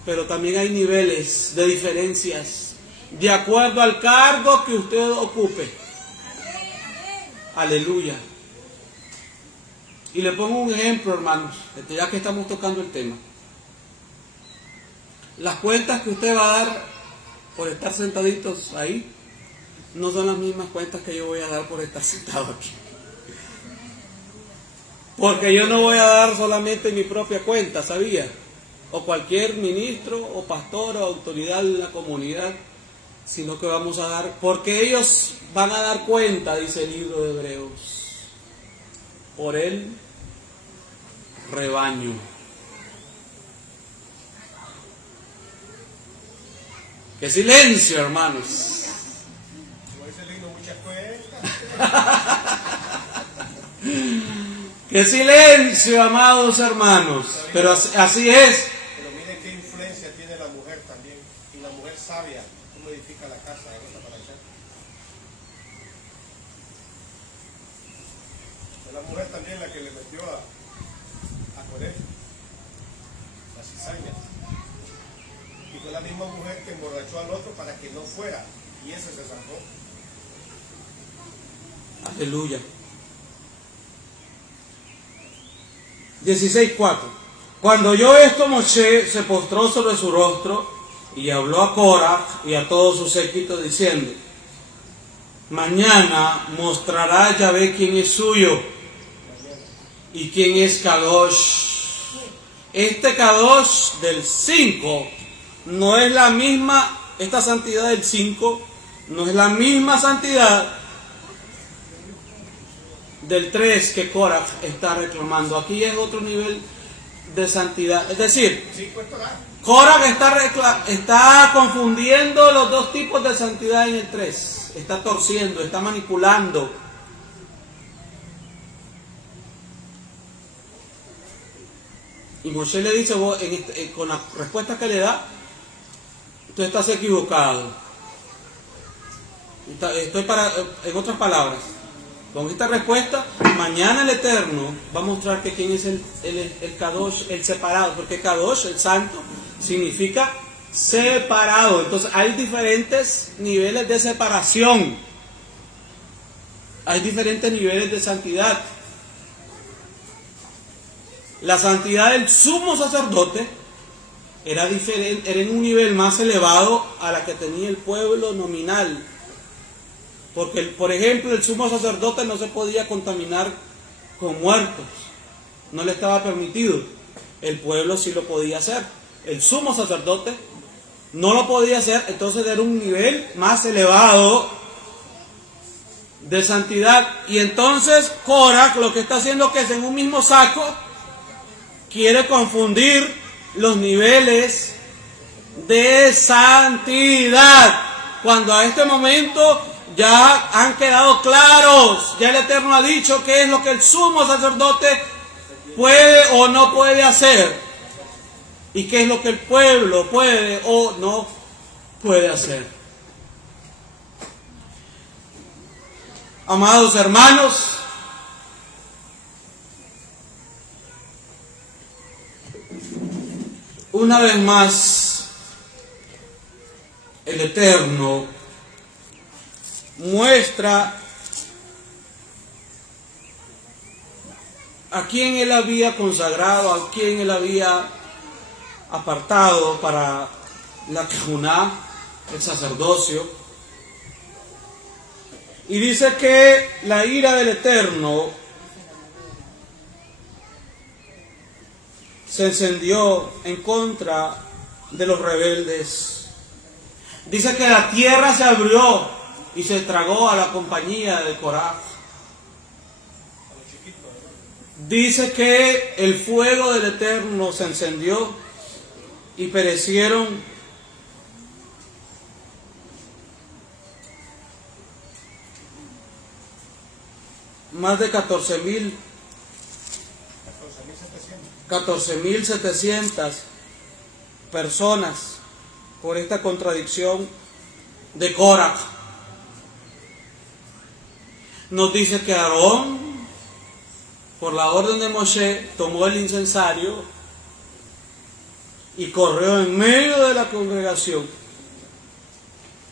pero también hay niveles de diferencias, de acuerdo al cargo que usted ocupe. Aleluya. Y le pongo un ejemplo, hermanos, ya que estamos tocando el tema. Las cuentas que usted va a dar por estar sentaditos ahí no son las mismas cuentas que yo voy a dar por estar sentado aquí. Porque yo no voy a dar solamente mi propia cuenta, ¿sabía? O cualquier ministro o pastor o autoridad de la comunidad, sino que vamos a dar, porque ellos van a dar cuenta, dice el libro de Hebreos, por el rebaño. ¡Qué silencio, hermanos! ¡Qué silencio, amados hermanos! Pero así es. Pero mire qué influencia tiene la mujer también. Y la mujer sabia, cómo edifica la casa. Es la mujer también la que le metió a Coré las cizañas. Y fue la misma mujer que emborrachó al otro para que no fuera. Y ese se salvó. Aleluya. 16:4. Cuando oyó esto, Moshe se postró sobre su rostro y habló a Coraj y a todo su séquito diciendo: mañana mostrará Yahvé quién es suyo y quién es Kadosh. Este Kadosh del 5 no es la misma, esta santidad del 5 no es la misma santidad del 3 que Coraj está reclamando. Aquí es otro nivel de santidad. Es decir, Coraj está confundiendo los dos tipos de santidad en el 3. Está torciendo, está manipulando. Y Moshe le dice, con la respuesta que le da, tú estás equivocado. En otras palabras, con esta respuesta, mañana el Eterno va a mostrar que quién es el Kadosh, el separado, porque Kadosh, el santo, significa separado. Entonces hay diferentes niveles de separación. hay diferentes niveles de santidad. La santidad del sumo sacerdote era diferente, era en un nivel más elevado a la que tenía el pueblo nominal. Porque, por ejemplo, el sumo sacerdote no se podía contaminar con muertos. No le estaba permitido. El pueblo sí lo podía hacer. El sumo sacerdote no lo podía hacer, entonces era un nivel más elevado de santidad. Y entonces Coraj lo que está haciendo que es en un mismo saco quiere confundir los niveles de santidad, cuando a este momento ya han quedado claros. Ya el Eterno ha dicho qué es lo que el sumo sacerdote puede o no puede hacer, y qué es lo que el pueblo puede o no puede hacer. Amados hermanos, una vez más, el Eterno muestra a quién Él había consagrado, a quién Él había apartado para la Kejuná, el sacerdocio. Y dice que la ira del Eterno se encendió en contra de los rebeldes. Dice que la tierra se abrió y se tragó a la compañía de Coraj. Dice que el fuego del Eterno se encendió y perecieron más de 14.700 personas por esta contradicción de Coraj. Nos dice que Aarón, por la orden de Moshe, tomó el incensario y corrió en medio de la congregación.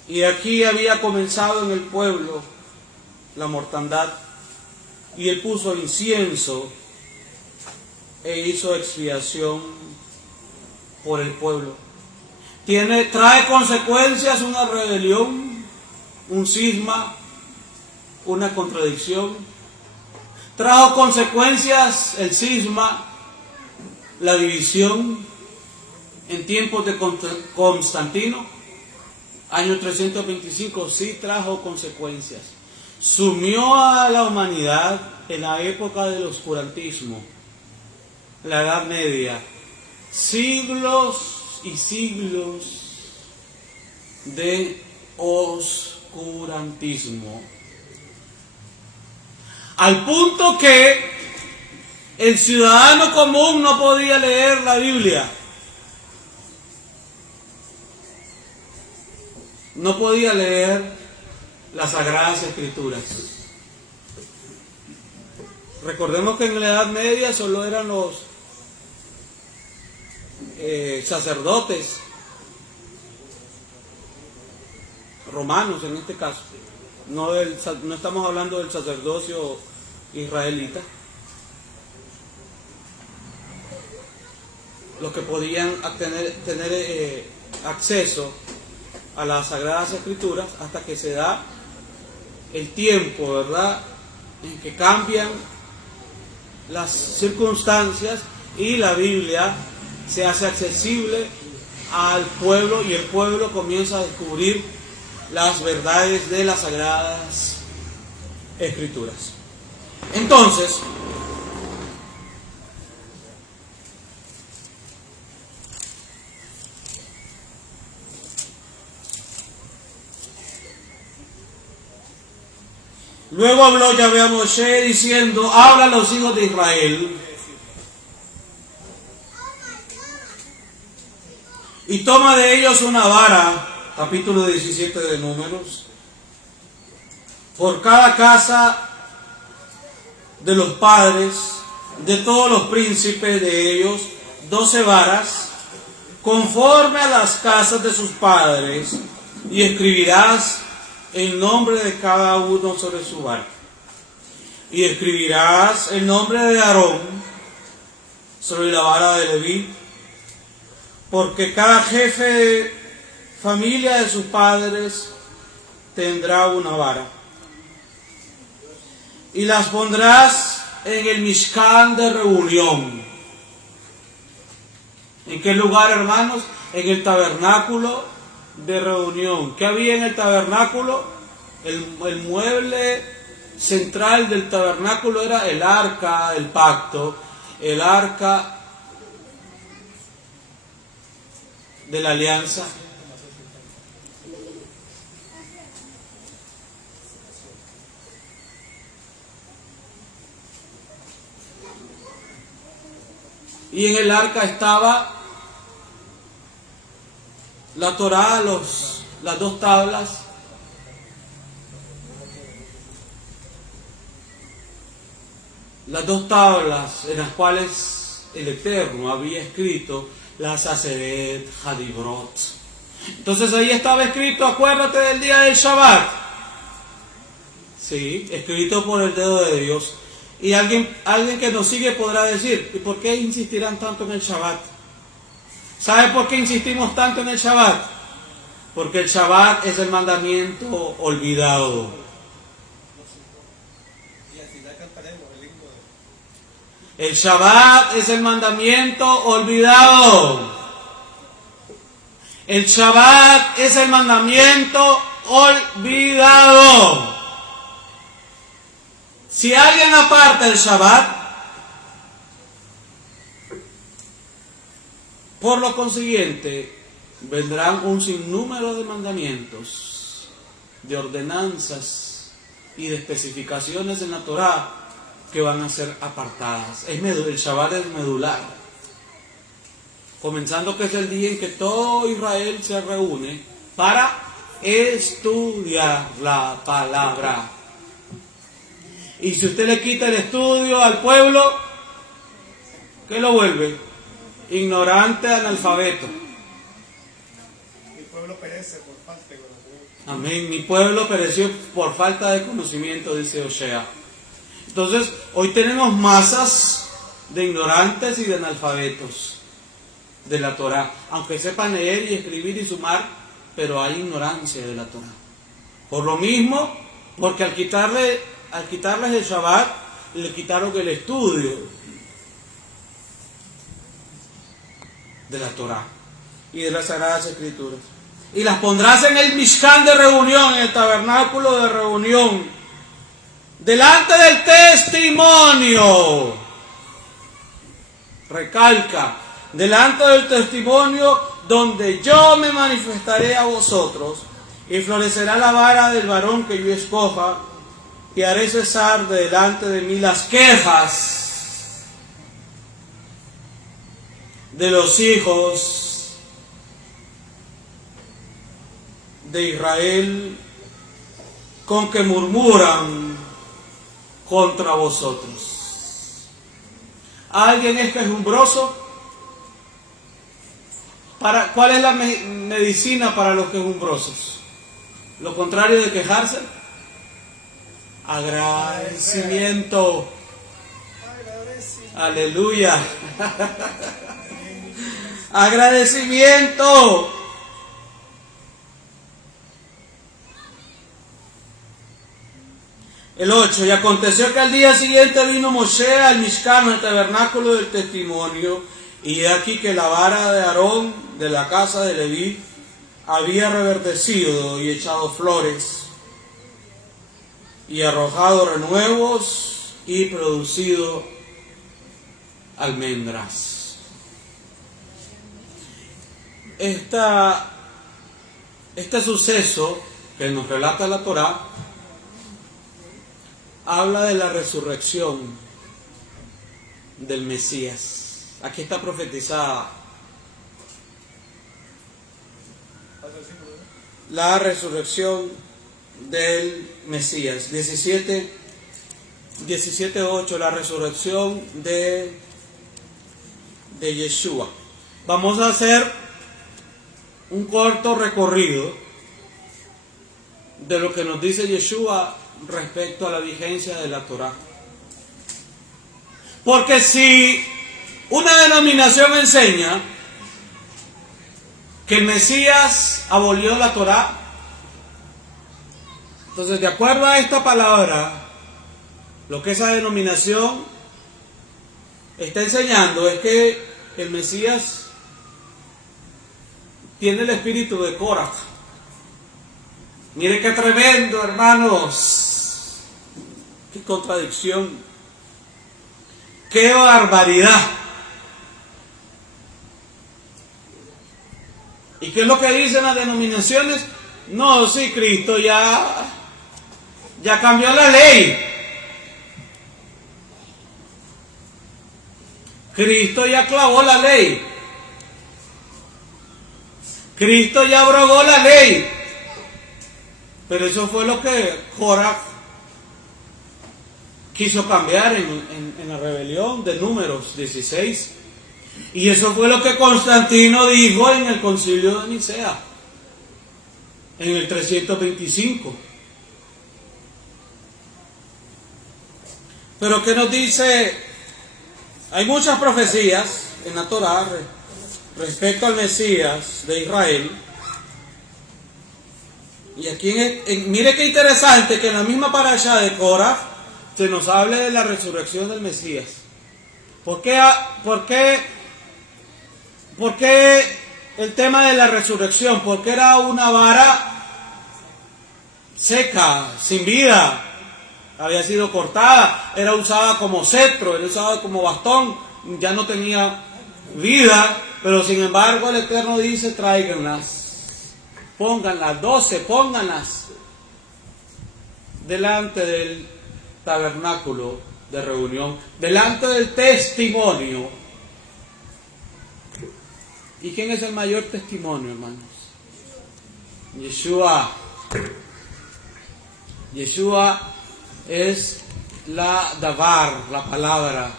Y aquí había comenzado en el pueblo la mortandad. Y él puso incienso e hizo expiación por el pueblo. Trae consecuencias una rebelión, un cisma, una contradicción. Trajo consecuencias el cisma, la división en tiempos de Constantino, año 325, sí trajo consecuencias. Sumió a la humanidad en la época del oscurantismo, la Edad Media, siglos y siglos de oscurantismo, al punto que el ciudadano común no podía leer la Biblia, no podía leer las Sagradas Escrituras. Recordemos que en la Edad Media solo eran los sacerdotes romanos, en este caso. No estamos hablando del sacerdocio israelita. Los que podían tener acceso a las Sagradas Escrituras hasta que se da el tiempo, ¿verdad?, en que cambian las circunstancias y la Biblia se hace accesible al pueblo y el pueblo comienza a descubrir las verdades de las Sagradas Escrituras. Entonces, luego habló Yahvé a Moshe diciendo: habla a los hijos de Israel y toma de ellos una vara, capítulo 17 de Números, por cada casa de los padres de todos los príncipes de ellos, 12 varas, conforme a las casas de sus padres, y escribirás el nombre de cada uno sobre su vara. Y escribirás el nombre de Aarón sobre la vara de Leví, porque cada jefe de familia de sus padres tendrá una vara. Y las pondrás en el Mishkan de reunión. ¿En qué lugar, hermanos? En el tabernáculo de reunión. ¿Qué había en el tabernáculo? El mueble central del tabernáculo era el arca del pacto, el arca de la alianza. Y en el arca estaba la Torá, las dos tablas. Las dos tablas en las cuales el Eterno había escrito la Saseret Hadibrot. Entonces ahí estaba escrito, acuérdate del día del Shabbat. Sí, escrito por el dedo de Dios. Y alguien que nos sigue podrá decir, ¿y por qué insistirán tanto en el Shabbat? ¿Sabe por qué insistimos tanto en el Shabbat? Porque el Shabbat es el mandamiento olvidado. Y al final cantaremos el himno El Shabbat es el mandamiento olvidado. El Shabbat es el mandamiento olvidado. Si alguien aparta el Shabbat, por lo consiguiente, vendrán un sinnúmero de mandamientos, de ordenanzas y de especificaciones en la Torá que van a ser apartadas. El Shabbat es medular. Comenzando que es el día en que todo Israel se reúne para estudiar la palabra. Y si usted le quita el estudio al pueblo, ¿qué lo vuelve? Ignorante, analfabeto. Mi pueblo perece por falta de conocimiento. Amén. Mi pueblo pereció por falta de conocimiento, dice Osea. Entonces, hoy tenemos masas de ignorantes y de analfabetos de la Torá. Aunque sepan leer y escribir y sumar, pero hay ignorancia de la Torá. Por lo mismo, porque al quitarles el Shabbat, le quitaron el estudio de la Torá y de las Sagradas Escrituras. Y las pondrás en el Mishkan de reunión, en el tabernáculo de reunión, delante del testimonio. Recalca, delante del testimonio donde yo me manifestaré a vosotros, y florecerá la vara del varón que yo escoja, y haré cesar de delante de mí las quejas de los hijos de Israel con que murmuran contra vosotros. ¿Alguien es quejumbroso? ¿Cuál es la medicina para los quejumbrosos? Lo contrario de quejarse. Agradecimiento. Aleluya. Agradecimiento. El 8. Y aconteció que al día siguiente vino Moshe al Mishkan, al tabernáculo del testimonio, y he aquí que la vara de Aarón de la casa de Leví había reverdecido y echado flores, y arrojado renuevos y producido almendras. Este suceso que nos relata la Torá habla de la resurrección del Mesías. Aquí está profetizada la resurrección del Mesías. 17:8, la resurrección de Yeshua. Vamos a hacer un corto recorrido de lo que nos dice Yeshua respecto a la vigencia de la Torá. Porque si una denominación enseña que el Mesías abolió la Torá, entonces de acuerdo a esta palabra, lo que esa denominación está enseñando es que el Mesías tiene el espíritu de Korah. Mire qué tremendo, hermanos. Qué contradicción. Qué barbaridad. ¿Y qué es lo que dicen las denominaciones? No, sí, Cristo ya cambió la ley. Cristo ya clavó la ley. Cristo ya abrogó la ley. Pero eso fue lo que Korah quiso cambiar en la rebelión de Números 16. Y eso fue lo que Constantino dijo en el concilio de Nicea, en el 325. Pero ¿qué nos dice? Hay muchas profecías en la Torá respecto al Mesías de Israel. Y aquí, mire qué interesante que en la misma parasha de Korah se nos hable de la resurrección del Mesías. ¿Por qué el tema de la resurrección? Porque era una vara seca, sin vida, había sido cortada, era usada como cetro, era usada como bastón, ya no tenía vida, pero sin embargo el Eterno dice: tráiganlas. Pónganlas, 12, pónganlas delante del tabernáculo de reunión, delante del testimonio. ¿Y quién es el mayor testimonio, hermanos? Yeshua. Yeshua es la Davar, la palabra.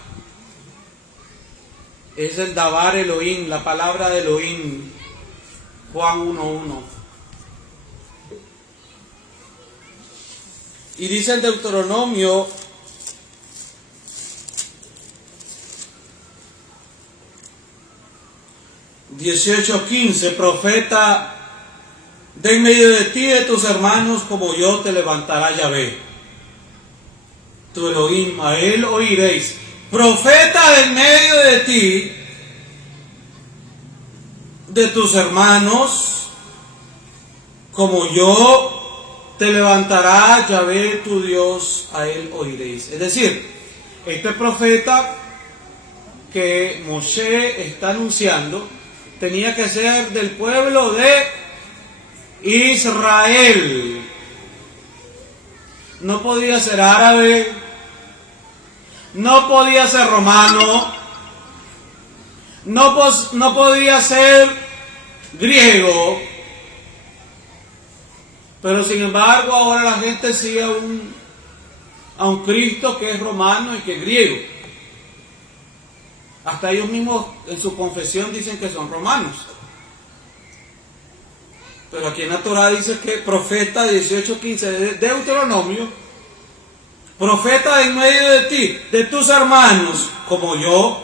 Es el Davar Elohim, la palabra de Elohim. Juan 1:1. Y dice en Deuteronomio 18:15: profeta de en medio de ti y de tus hermanos como yo te levantará Yahvé, tu Elohim, a él oiréis. Profeta de en medio de ti, de tus hermanos, como yo te levantará Yahvé tu Dios, a él oiréis. Es decir, este profeta que Moshe está anunciando tenía que ser del pueblo de Israel. No podía ser árabe, no podía ser romano, no podía ser griego. Pero sin embargo ahora la gente sigue a un Cristo que es romano y que es griego. Hasta ellos mismos en su confesión dicen que son romanos. Pero aquí en la Torá dice que profeta, 18:15 de Deuteronomio: profeta de en medio de ti, de tus hermanos, como yo,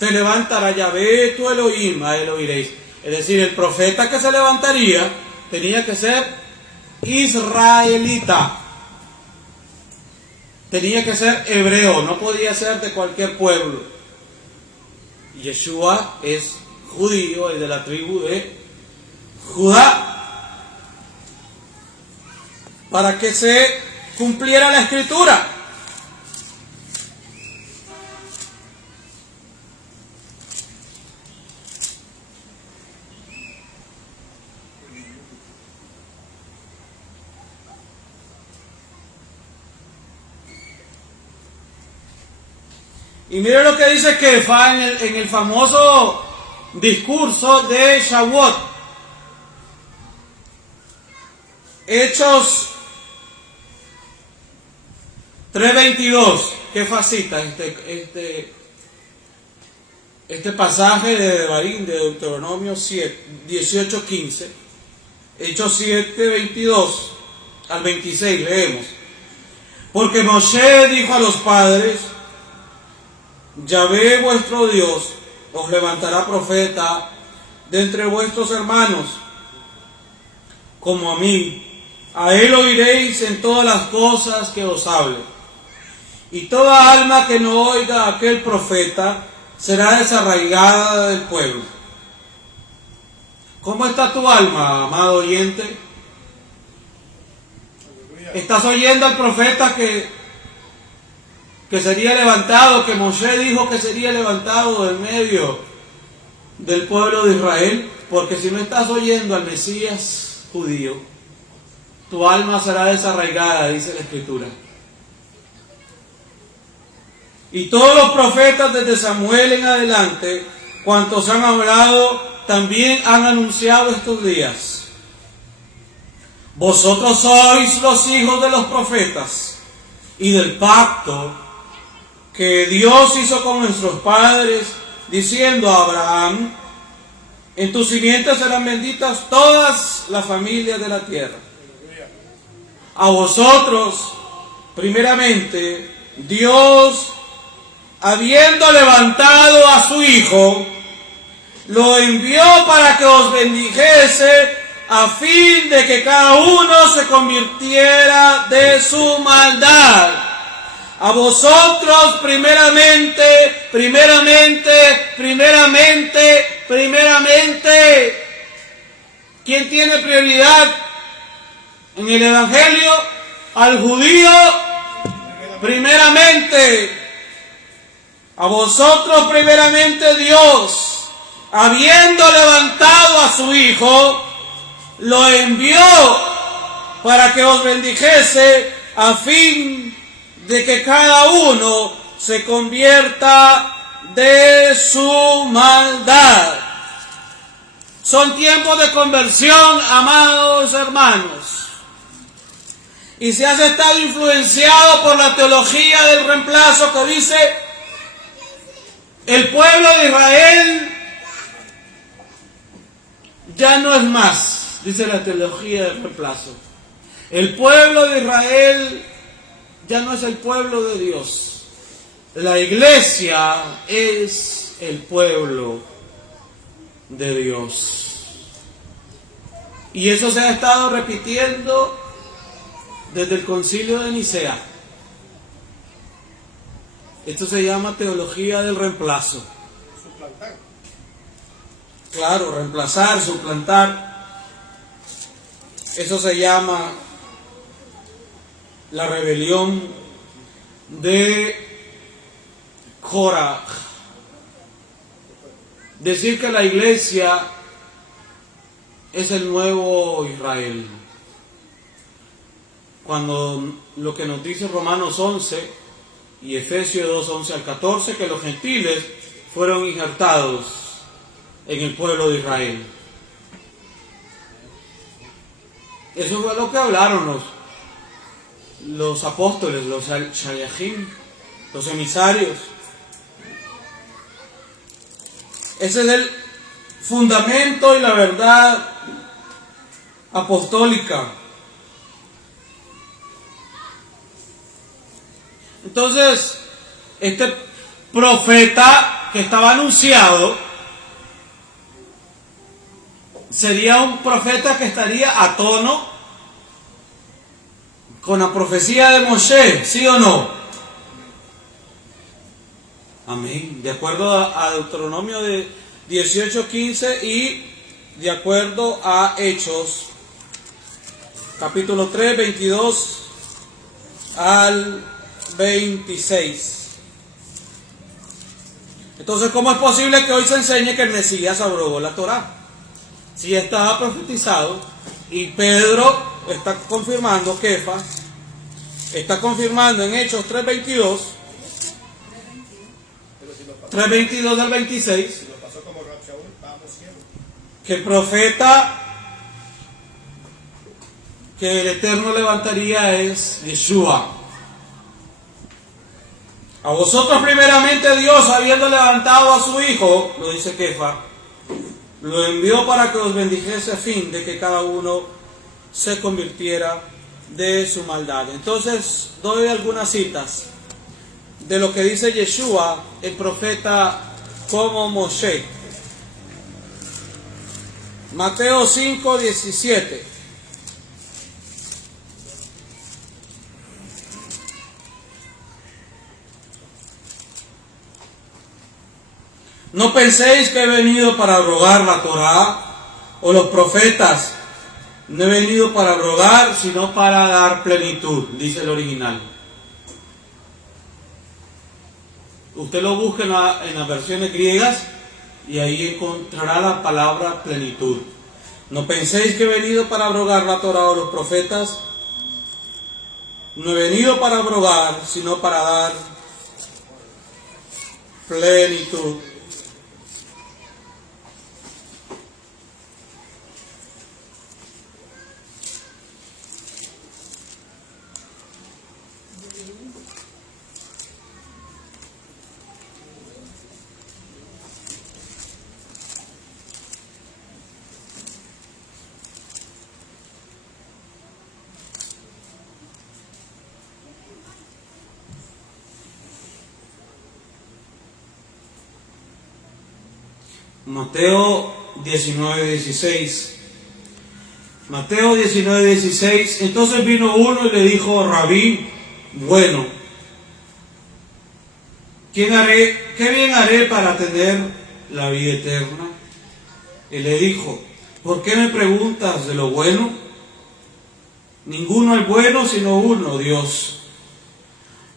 te levantará Yahvé tu Elohim, a él oiréis. Es decir, el profeta que se levantaría tenía que ser israelita, tenía que ser hebreo, no podía ser de cualquier pueblo. Yeshua es judío, es de la tribu de Judá, para que se cumpliera la escritura. Y mire lo que dice Kefa en el famoso discurso de Shavuot. Hechos 3:22. Kefa cita este pasaje de Devarim, de Deuteronomio 18:15. Hechos 7:22 al 26 leemos: porque Moshe dijo a los padres: Yahvé vuestro Dios os levantará profeta de entre vuestros hermanos, como a mí. A él oiréis en todas las cosas que os hable. Y toda alma que no oiga a aquel profeta será desarraigada del pueblo. ¿Cómo está tu alma, amado oyente? ¿Estás oyendo al profeta que sería levantado, que Moshe dijo que sería levantado en medio del pueblo de Israel? Porque si no estás oyendo al Mesías judío, tu alma será desarraigada, dice la Escritura. Y todos los profetas desde Samuel en adelante, cuantos han hablado, también han anunciado estos días. Vosotros sois los hijos de los profetas y del pacto que Dios hizo con nuestros padres, diciendo a Abraham: en tus simientes serán benditas todas las familias de la tierra. A vosotros, primeramente, Dios, habiendo levantado a su Hijo, lo envió para que os bendijese, a fin de que cada uno se convirtiera de su maldad. A vosotros primeramente, ¿quién tiene prioridad en el Evangelio? Al judío, primeramente. A vosotros primeramente Dios, habiendo levantado a su Hijo, lo envió para que os bendijese, a fin de que cada uno se convierta de su maldad. Son tiempos de conversión, amados hermanos. Y si has estado influenciado por la teología del reemplazo que dice: el pueblo de Israel ya no es más, dice la teología del reemplazo. El pueblo de Israel ya no es el pueblo de Dios. La iglesia es el pueblo de Dios. Y eso se ha estado repitiendo desde el concilio de Nicea. Esto se llama teología del reemplazo. Suplantar. Claro, reemplazar, suplantar. Eso se llama la rebelión de Korah. Decir que la iglesia es el nuevo Israel. Cuando lo que nos dice Romanos 11 y Efesios 2, 11 al 14, que los gentiles fueron injertados en el pueblo de Israel. Eso fue lo que hablaron los apóstoles, los shaliachim, los emisarios. Ese es el fundamento y la verdad apostólica. Entonces, este profeta que estaba anunciado sería un profeta que estaría a tono con la profecía de Moshe, ¿sí o no? Amén. De acuerdo a Deuteronomio de 18:15 y de acuerdo a Hechos, capítulo 3, 22 al 26. Entonces, ¿cómo es posible que hoy se enseñe que el Mesías abrogó la Torá? Si ya estaba profetizado y Pedro está confirmando, Kefas está confirmando en Hechos 3:22, 3:22 al 26, que el profeta que el Eterno levantaría es Yeshua. A vosotros primeramente Dios, habiendo levantado a su Hijo, lo dice Kefas, lo envió para que os bendijese, a fin de que cada uno se convirtiera de su maldad. Entonces, doy algunas citas de lo que dice Yeshua, el profeta, como Moshe. Mateo 5:17. No penséis que he venido para abrogar la Torá o los profetas. No he venido para abrogar, sino para dar plenitud, dice el original. Usted lo busca en las versiones griegas y ahí encontrará la palabra plenitud. No penséis que he venido para abrogar la Torá o los profetas. No he venido para abrogar, sino para dar plenitud. Mateo 19:16. Mateo 19:16. Entonces vino uno y le dijo: Rabí, bueno, ¿qué bien haré para tener la vida eterna? Y le dijo: ¿por qué me preguntas de lo bueno? Ninguno es bueno sino uno, Dios.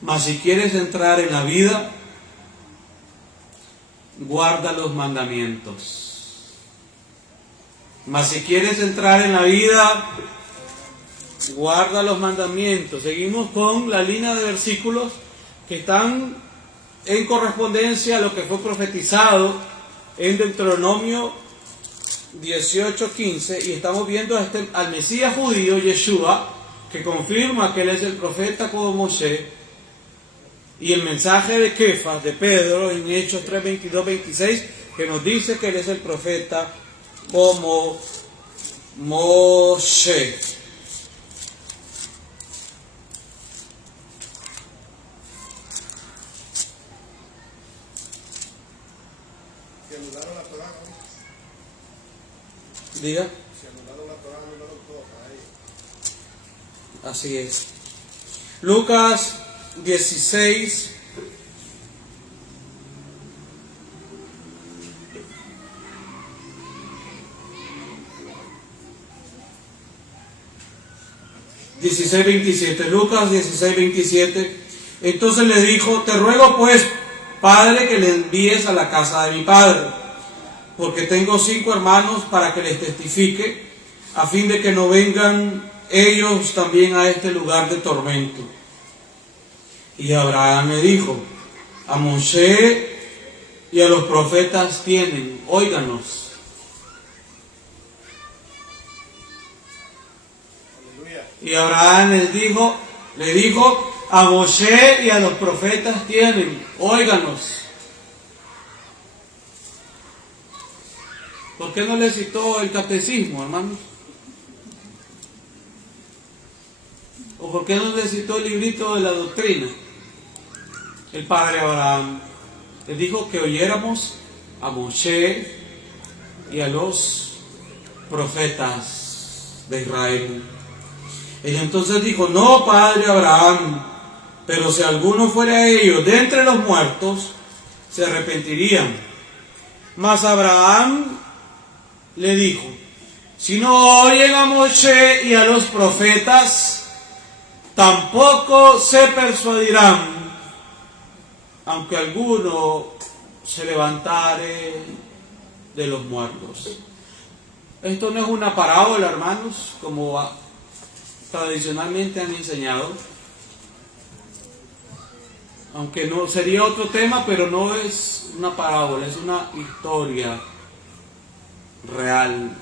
Mas si quieres entrar en la vida, guarda los mandamientos. Mas si quieres entrar en la vida, guarda los mandamientos. Seguimos con la línea de versículos que están en correspondencia a lo que fue profetizado en Deuteronomio 18:15, y estamos viendo al Mesías judío, Yeshua, que confirma que él es el profeta como Moshe, y el mensaje de Kefas, de Pedro, en Hechos 3:22-26, que nos dice que él es el profeta como Moshe. Se anularon la Torá, ¿no? Diga. Se anularon la Torá, anularon todo para ellos. Así es. Lucas 16. Lucas 16:27. Entonces le dijo: te ruego pues, Padre, que le envíes a la casa de mi padre, porque tengo 5 hermanos, para que les testifique, a fin de que no vengan ellos también a este lugar de tormento. Y Abraham le dijo: a Moshe y a los profetas tienen, óiganos. Y Abraham le dijo, a Moshe y a los profetas tienen, óiganos. ¿Por qué no le citó el catecismo, hermanos? ¿O por qué no le citó el librito de la doctrina? El padre Abraham le dijo que oyéramos a Moshe y a los profetas de Israel. Y entonces dijo: no, padre Abraham, pero si alguno fuera a ellos de entre los muertos, se arrepentirían. Mas Abraham le dijo: si no oyen a Moshe y a los profetas, tampoco se persuadirán, aunque alguno se levantare de los muertos. Esto no es una parábola, hermanos, como tradicionalmente han enseñado, aunque no sería otro tema, pero no es una parábola, es una historia real.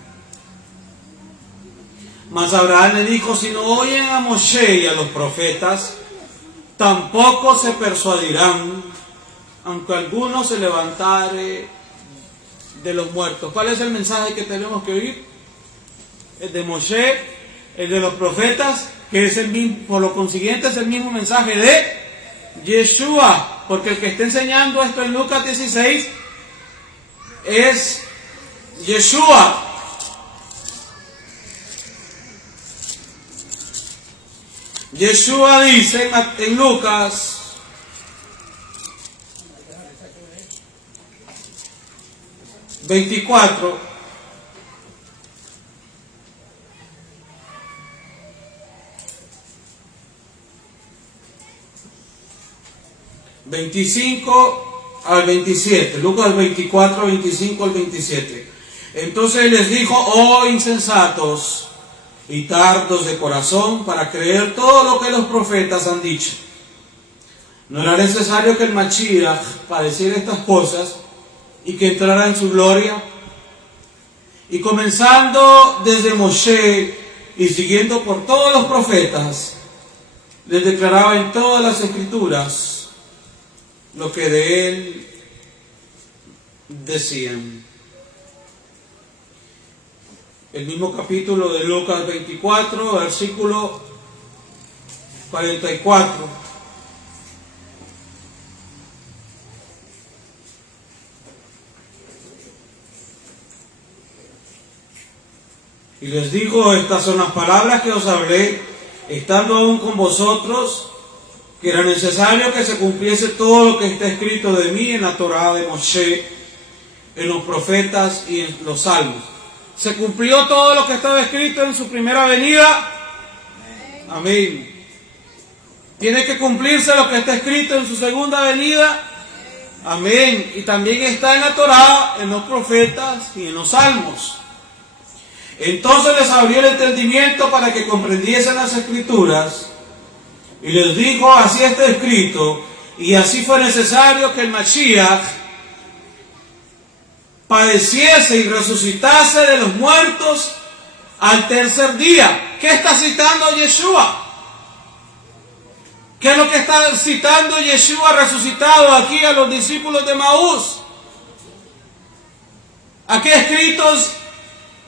Mas Abraham le dijo: si no oyen a Moshe y a los profetas, tampoco se persuadirán, aunque alguno se levantare de los muertos. ¿Cuál es el mensaje que tenemos que oír? El de Moshe, el de los profetas, que es el mismo, por lo consiguiente es el mismo mensaje de Yeshua. porque el que está enseñando esto en Lucas 16 es Yeshua. Yeshua dice en Lucas 24, al 27, Lucas 24, 25 al 27. Entonces les dijo: oh insensatos y tardos de corazón para creer todo lo que los profetas han dicho. ¿No era necesario que el Mashiach padeciera estas cosas y que entrara en su gloria? Y comenzando desde Moshe y siguiendo por todos los profetas, les declaraba en todas las escrituras lo que de él decían. El mismo capítulo de Lucas 24, versículo 44. Y les digo: estas son las palabras que os hablé, estando aún con vosotros, que era necesario que se cumpliese todo lo que está escrito de mí en la Torá de Moshe, en los profetas y en los salmos. ¿Se cumplió todo lo que estaba escrito en su primera venida? Amén. ¿Tiene que cumplirse lo que está escrito en su segunda venida? Amén. Y también está en la Torá, en los profetas y en los salmos. Entonces les abrió el entendimiento para que comprendiesen las escrituras, y les dijo: así está escrito, y así fue necesario que el Mashiach padeciese y resucitase de los muertos al tercer día. ¿Qué está citando Yeshua? ¿Qué es lo que está citando Yeshua resucitado aquí a los discípulos de Maús? ¿A qué escritos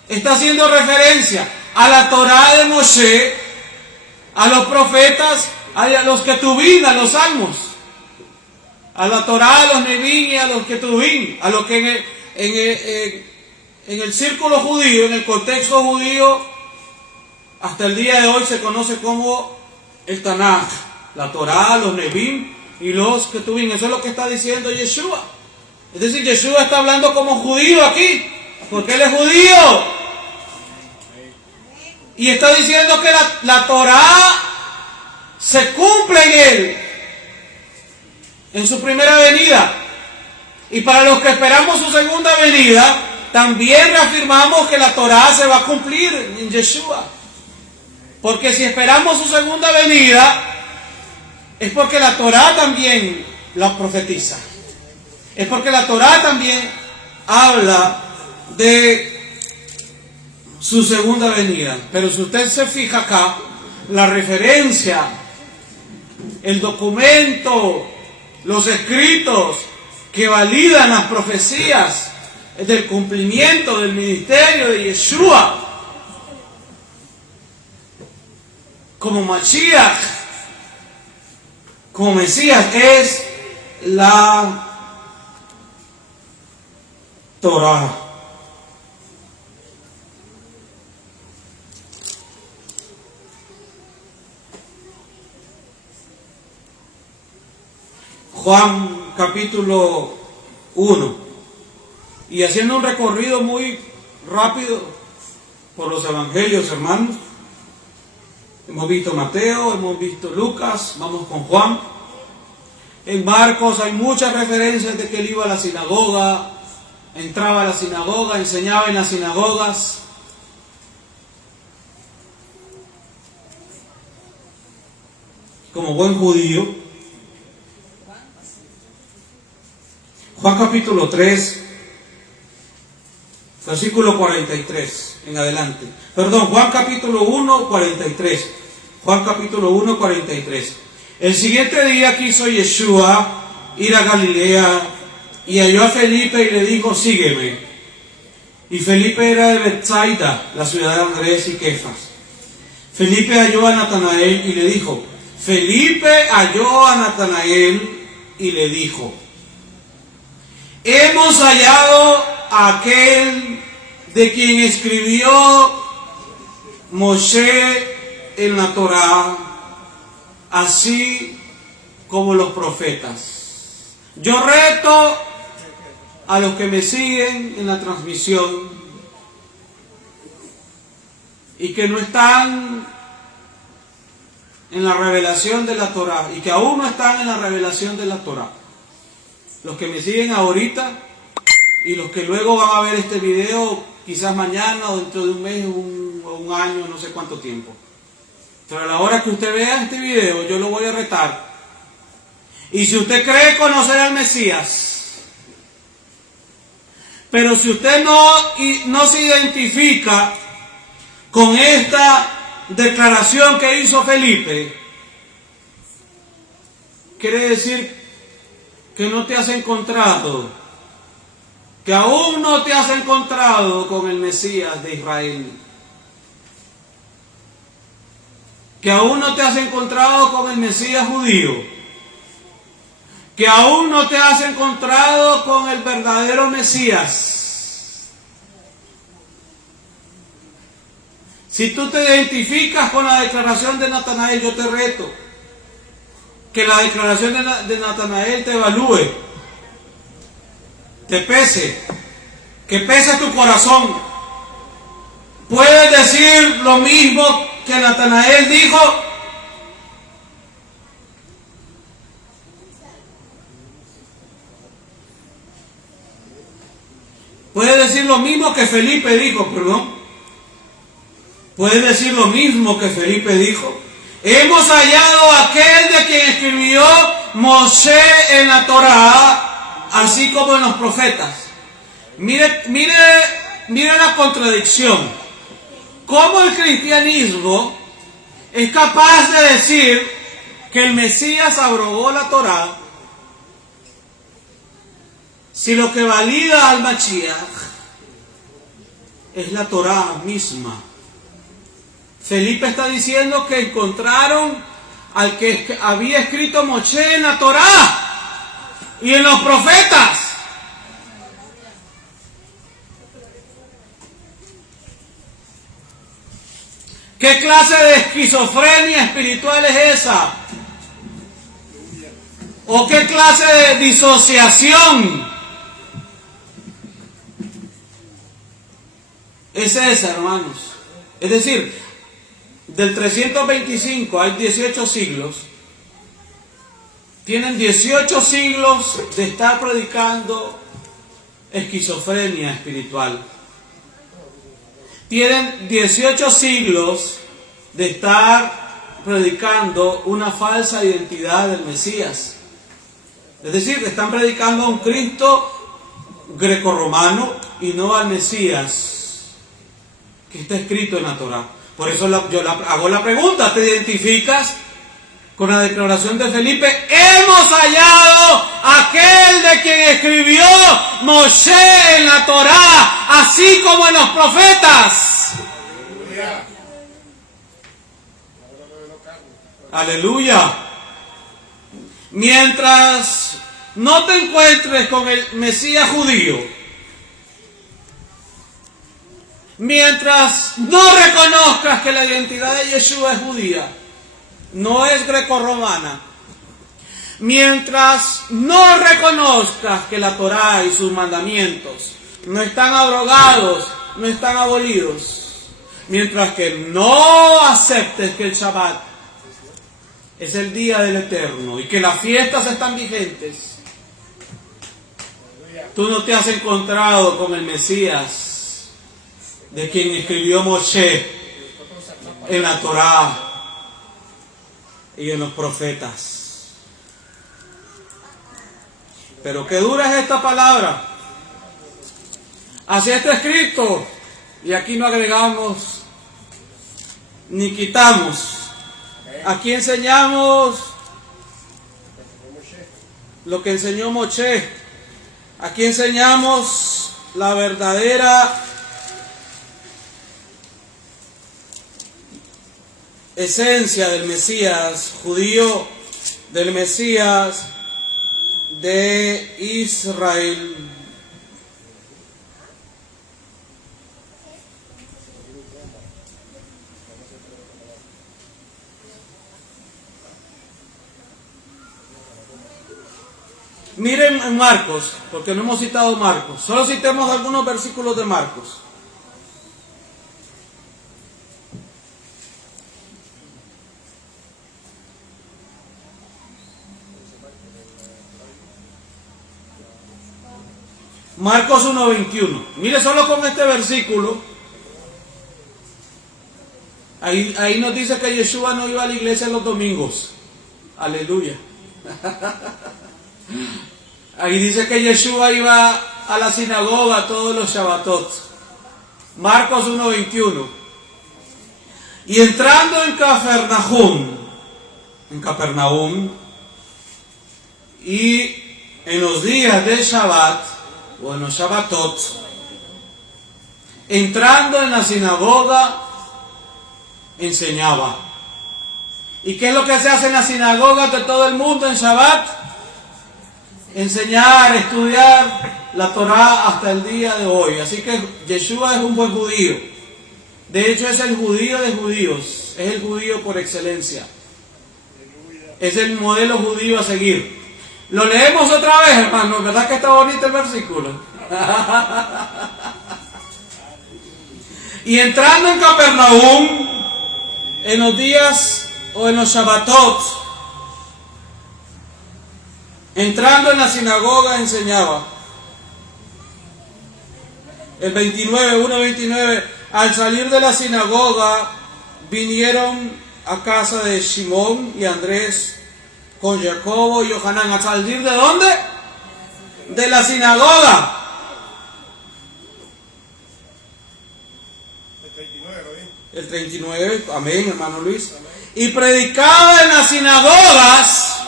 está haciendo referencia? A la Torá de Moshe, a los profetas, a los Ketubín, a los salmos, a la Torá, a los Nebín y a los Ketubín, a lo que en el círculo judío, en el contexto judío, hasta el día de hoy se conoce como el Tanaj, la Torá, los Nebim y los Ketubín. Eso es lo que está diciendo Yeshua. Es decir, Yeshua está hablando como judío aquí, porque él es judío. Y está diciendo que la Torá se cumple en él, en su primera venida. Y para los que esperamos su segunda venida, también reafirmamos que la Torá se va a cumplir en Yeshua. Porque si esperamos su segunda venida, es porque la Torá también la profetiza. Es porque la Torá también habla de su segunda venida. Pero si usted se fija acá, la referencia, el documento, los escritos que validan las profecías del cumplimiento del ministerio de Yeshua como Mashiach, como Mesías, es la Torá. Juan capítulo 1, y haciendo un recorrido muy rápido por los evangelios, hermanos. Hemos visto Mateo, hemos visto Lucas, vamos con Juan. En Marcos hay muchas referencias de que él iba a la sinagoga, entraba a la sinagoga, enseñaba en las sinagogas. Como buen judío. Juan capítulo 3, versículo 43 en adelante. Perdón, Juan capítulo 1, 43. Juan capítulo 1, 43. El siguiente día quiso Yeshua ir a Galilea y halló a Felipe y le dijo: sígueme. Y Felipe era de Betsaida, la ciudad de Andrés y Kefas. Felipe halló a Natanael y le dijo: Felipe halló a Natanael y le dijo: hemos hallado a aquel de quien escribió Moshe en la Torá, así como los profetas. Yo reto a los que me siguen en la transmisión y que no están en la revelación de la Torá y que aún no están en la revelación de la Torá, los que me siguen ahorita y los que luego van a ver este video quizás mañana o dentro de un mes o un año, no sé cuánto tiempo. Pero a la hora que usted vea este video, yo lo voy a retar. Y si usted cree conocer al Mesías, pero si usted no se identifica con esta declaración que hizo Felipe, quiere decir que no te has encontrado, que aún no te has encontrado con el Mesías de Israel, que aún no te has encontrado con el Mesías judío, que aún no te has encontrado con el verdadero Mesías. Si tú te identificas con la declaración de Natanael, yo te reto que la declaración de Natanael te evalúe, te pese, que pese tu corazón. ¿Puedes decir lo mismo que Natanael dijo? ¿Puedes decir lo mismo que Felipe dijo? Perdón. ¿Puedes decir lo mismo que Felipe dijo? Hemos hallado a aquel de quien escribió Moshe en la Torá, así como en los profetas. Mire la contradicción. ¿Cómo el cristianismo es capaz de decir que el Mesías abrogó la Torá si lo que valida al Mashiach es la Torá misma? Felipe está diciendo que encontraron al que había escrito Moshe en la Torá y en los profetas. ¿Qué clase de esquizofrenia espiritual es esa? ¿O qué clase de disociación es esa, hermanos? Es decir, del 325 hay 18 siglos. Tienen 18 siglos de estar predicando esquizofrenia espiritual. Tienen 18 siglos de estar predicando una falsa identidad del Mesías. Es decir, están predicando a un Cristo grecorromano y no al Mesías que está escrito en la Torá. Por eso yo hago la pregunta: ¿te identificas con la declaración de Felipe? Hemos hallado a aquel de quien escribió Moshe en la Torá, así como en los profetas. Aleluya. Mientras no te encuentres con el Mesías judío, mientras no reconozcas que la identidad de Yeshua es judía, no es grecorromana, mientras no reconozcas que la Torá y sus mandamientos no están abrogados, no están abolidos, mientras que no aceptes que el Shabbat es el día del Eterno y que las fiestas están vigentes, tú no te has encontrado con el Mesías de quien escribió Moshe en la Torá y en los profetas. Pero qué dura es esta palabra. Así está escrito, y aquí no agregamos ni quitamos. Aquí enseñamos lo que enseñó Moshe. Aquí enseñamos la verdadera esencia del Mesías judío, del Mesías de Israel. Miren en Marcos, porque no hemos citado Marcos, solo citemos algunos versículos de Marcos. Marcos 1:21. Mire solo con este versículo. Ahí nos dice que Yeshua no iba a la iglesia los domingos. Aleluya. Ahí dice que Yeshua iba a la sinagoga todos los Shabbatot. Marcos 1:21. Y entrando en Capernaum, y en los días de Shabbat, o en los Shabbatot, entrando en la sinagoga, enseñaba. ¿Y qué es lo que se hace en las sinagogas de todo el mundo en Shabbat? Enseñar, estudiar la Torá hasta el día de hoy. Así que Yeshua es un buen judío. De hecho es el judío de judíos. Es el judío por excelencia. Es el modelo judío a seguir. Lo leemos otra vez, hermano. ¿Verdad que está bonito el versículo? Y entrando en Capernaum, en los días o en los Shabbatot, entrando en la sinagoga enseñaba. El 1:29, al salir de la sinagoga, vinieron a casa de Simón y Andrés con Jacobo y Johanán. ¿A salir de dónde? De la sinagoga. El 39, amén, hermano Luis. Y predicaba en las sinagogas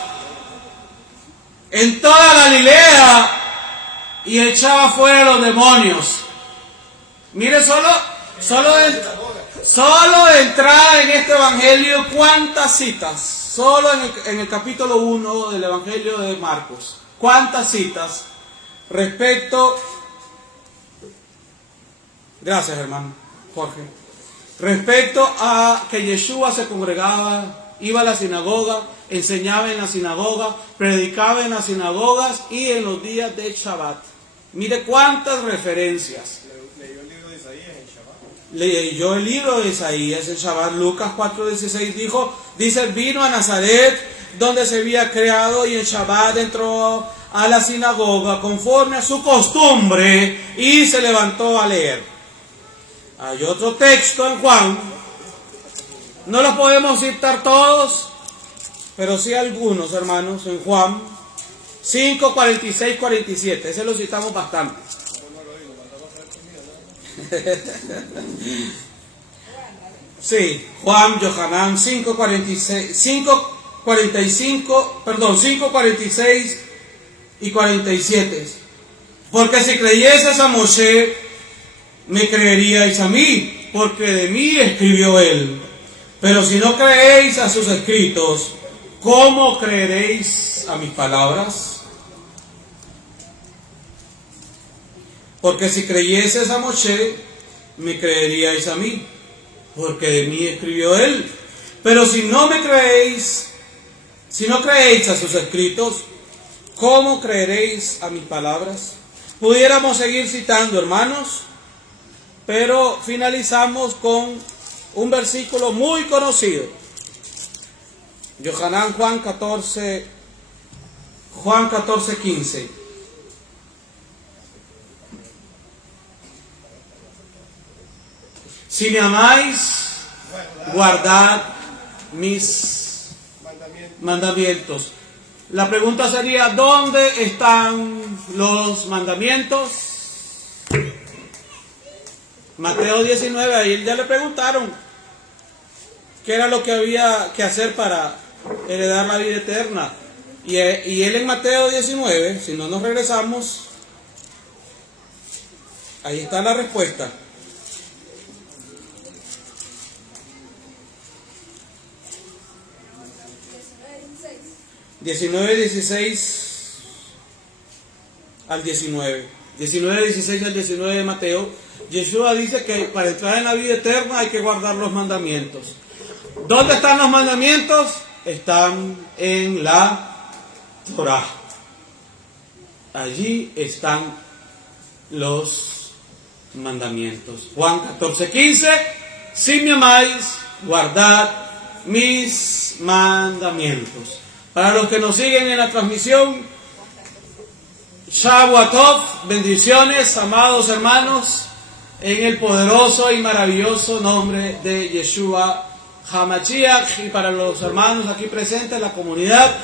en toda Galilea y echaba fuera los demonios. Mire, solo de entrada en este evangelio, ¿cuántas citas? Solo en el capítulo 1 del evangelio de Marcos, ¿cuántas citas respecto? Gracias, hermano Jorge. Respecto a que Yeshua se congregaba, iba a la sinagoga, enseñaba en la sinagoga, predicaba en las sinagogas y en los días de Shabbat. Mire cuántas referencias. Leyó el libro de Isaías en Shabbat. Leyó el libro de Isaías en Shabbat. Lucas 4:16 dice, vino a Nazaret, donde se había creado, y en Shabbat entró a la sinagoga conforme a su costumbre y se levantó a leer. Hay otro texto en Juan, no los podemos citar todos, pero sí algunos, hermanos, en Juan 5, 46, 47, ese lo citamos bastante. Sí, Juan, Johanán 5, 46 y 47. Porque si creyeses a Moshe, me creeríais a mí, porque de mí escribió él. Pero si no creéis a sus escritos, ¿cómo creeréis a mis palabras? Porque si creyeses a Moshe, me creeríais a mí, porque de mí escribió él. Pero si no creéis a sus escritos, ¿cómo creeréis a mis palabras? Pudiéramos seguir citando, hermanos, pero finalizamos con un versículo muy conocido. Johanán Juan 14:15. Si me amáis, guardad mis mandamientos. La pregunta sería, ¿dónde están los mandamientos? Mateo 19, ahí ya le preguntaron qué era lo que había que hacer para heredar la vida eterna. Y él en Mateo 19, si no nos regresamos, ahí está la respuesta. al 19. 19, 16 al 19 de Mateo. Yeshua dice que para entrar en la vida eterna hay que guardar los mandamientos. ¿Dónde están los mandamientos? Están en la Torah. Allí están los mandamientos. Juan 14:15. Si me amáis, guardad mis mandamientos. Para los que nos siguen en la transmisión, Shabbat Tov, bendiciones, amados hermanos, en el poderoso y maravilloso nombre de Yeshua HaMashiach. Y para los hermanos aquí presentes en la comunidad,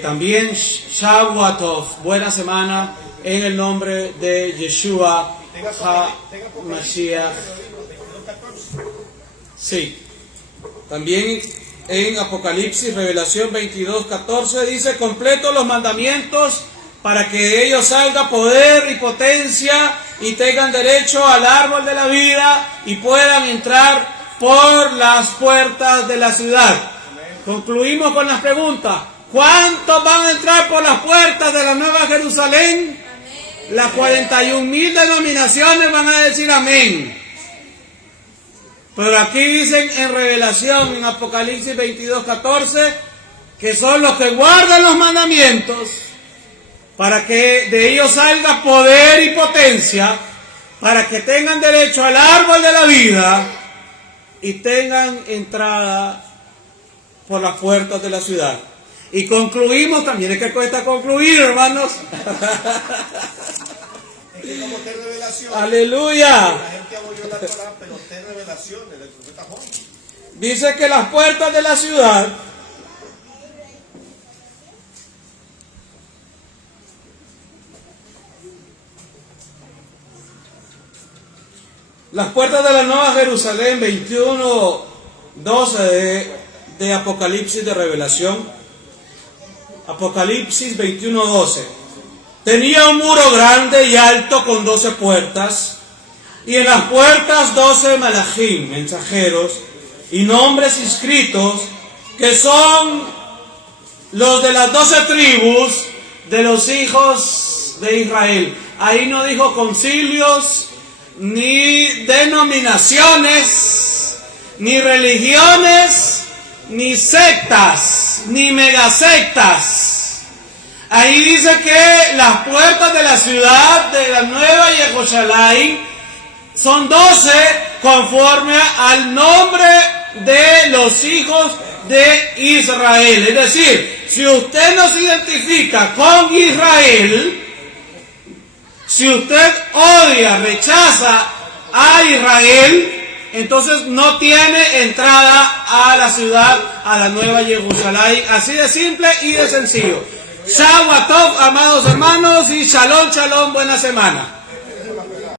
también Shabbat Tov, buena semana en el nombre de Yeshua HaMashiach. Sí, también en Apocalipsis, Revelación 22:14 dice: completo los mandamientos para que de ellos salga poder y potencia y tengan derecho al árbol de la vida y puedan entrar por las puertas de la ciudad. Concluimos con las preguntas. ¿Cuántos van a entrar por las puertas de la Nueva Jerusalén? Las 41,000 denominaciones van a decir amén. Pero aquí dicen en Revelación, en Apocalipsis 22:14, que son los que guardan los mandamientos para que de ellos salga poder y potencia, para que tengan derecho al árbol de la vida y tengan entrada por las puertas de la ciudad. Y concluimos también, es que cuesta concluir, hermanos. Es que como usted revelación, aleluya. la gente abolió la Torah, pero usted revelaciones del profeta Juan. Dice que las puertas de la ciudad de la Nueva Jerusalén, 21:12 de Apocalipsis de Revelación. Apocalipsis 21:12. Tenía un muro grande y alto con 12 puertas, y en las puertas 12 malachim, mensajeros, y nombres inscritos, que son los de las 12 tribus de los hijos de Israel. Ahí no dijo concilios, ni denominaciones, ni religiones, ni sectas, ni megasectas. Ahí dice que las puertas de la ciudad de la Nueva Jerusalén son 12 conforme al nombre de los hijos de Israel. Es decir, si usted no se identifica con Israel, si usted odia, rechaza a Israel, entonces no tiene entrada a la ciudad, a la Nueva Jerusalén. Así de simple y de sencillo. Shabbat Tov, amados hermanos, y Shalom, Shalom, buena semana.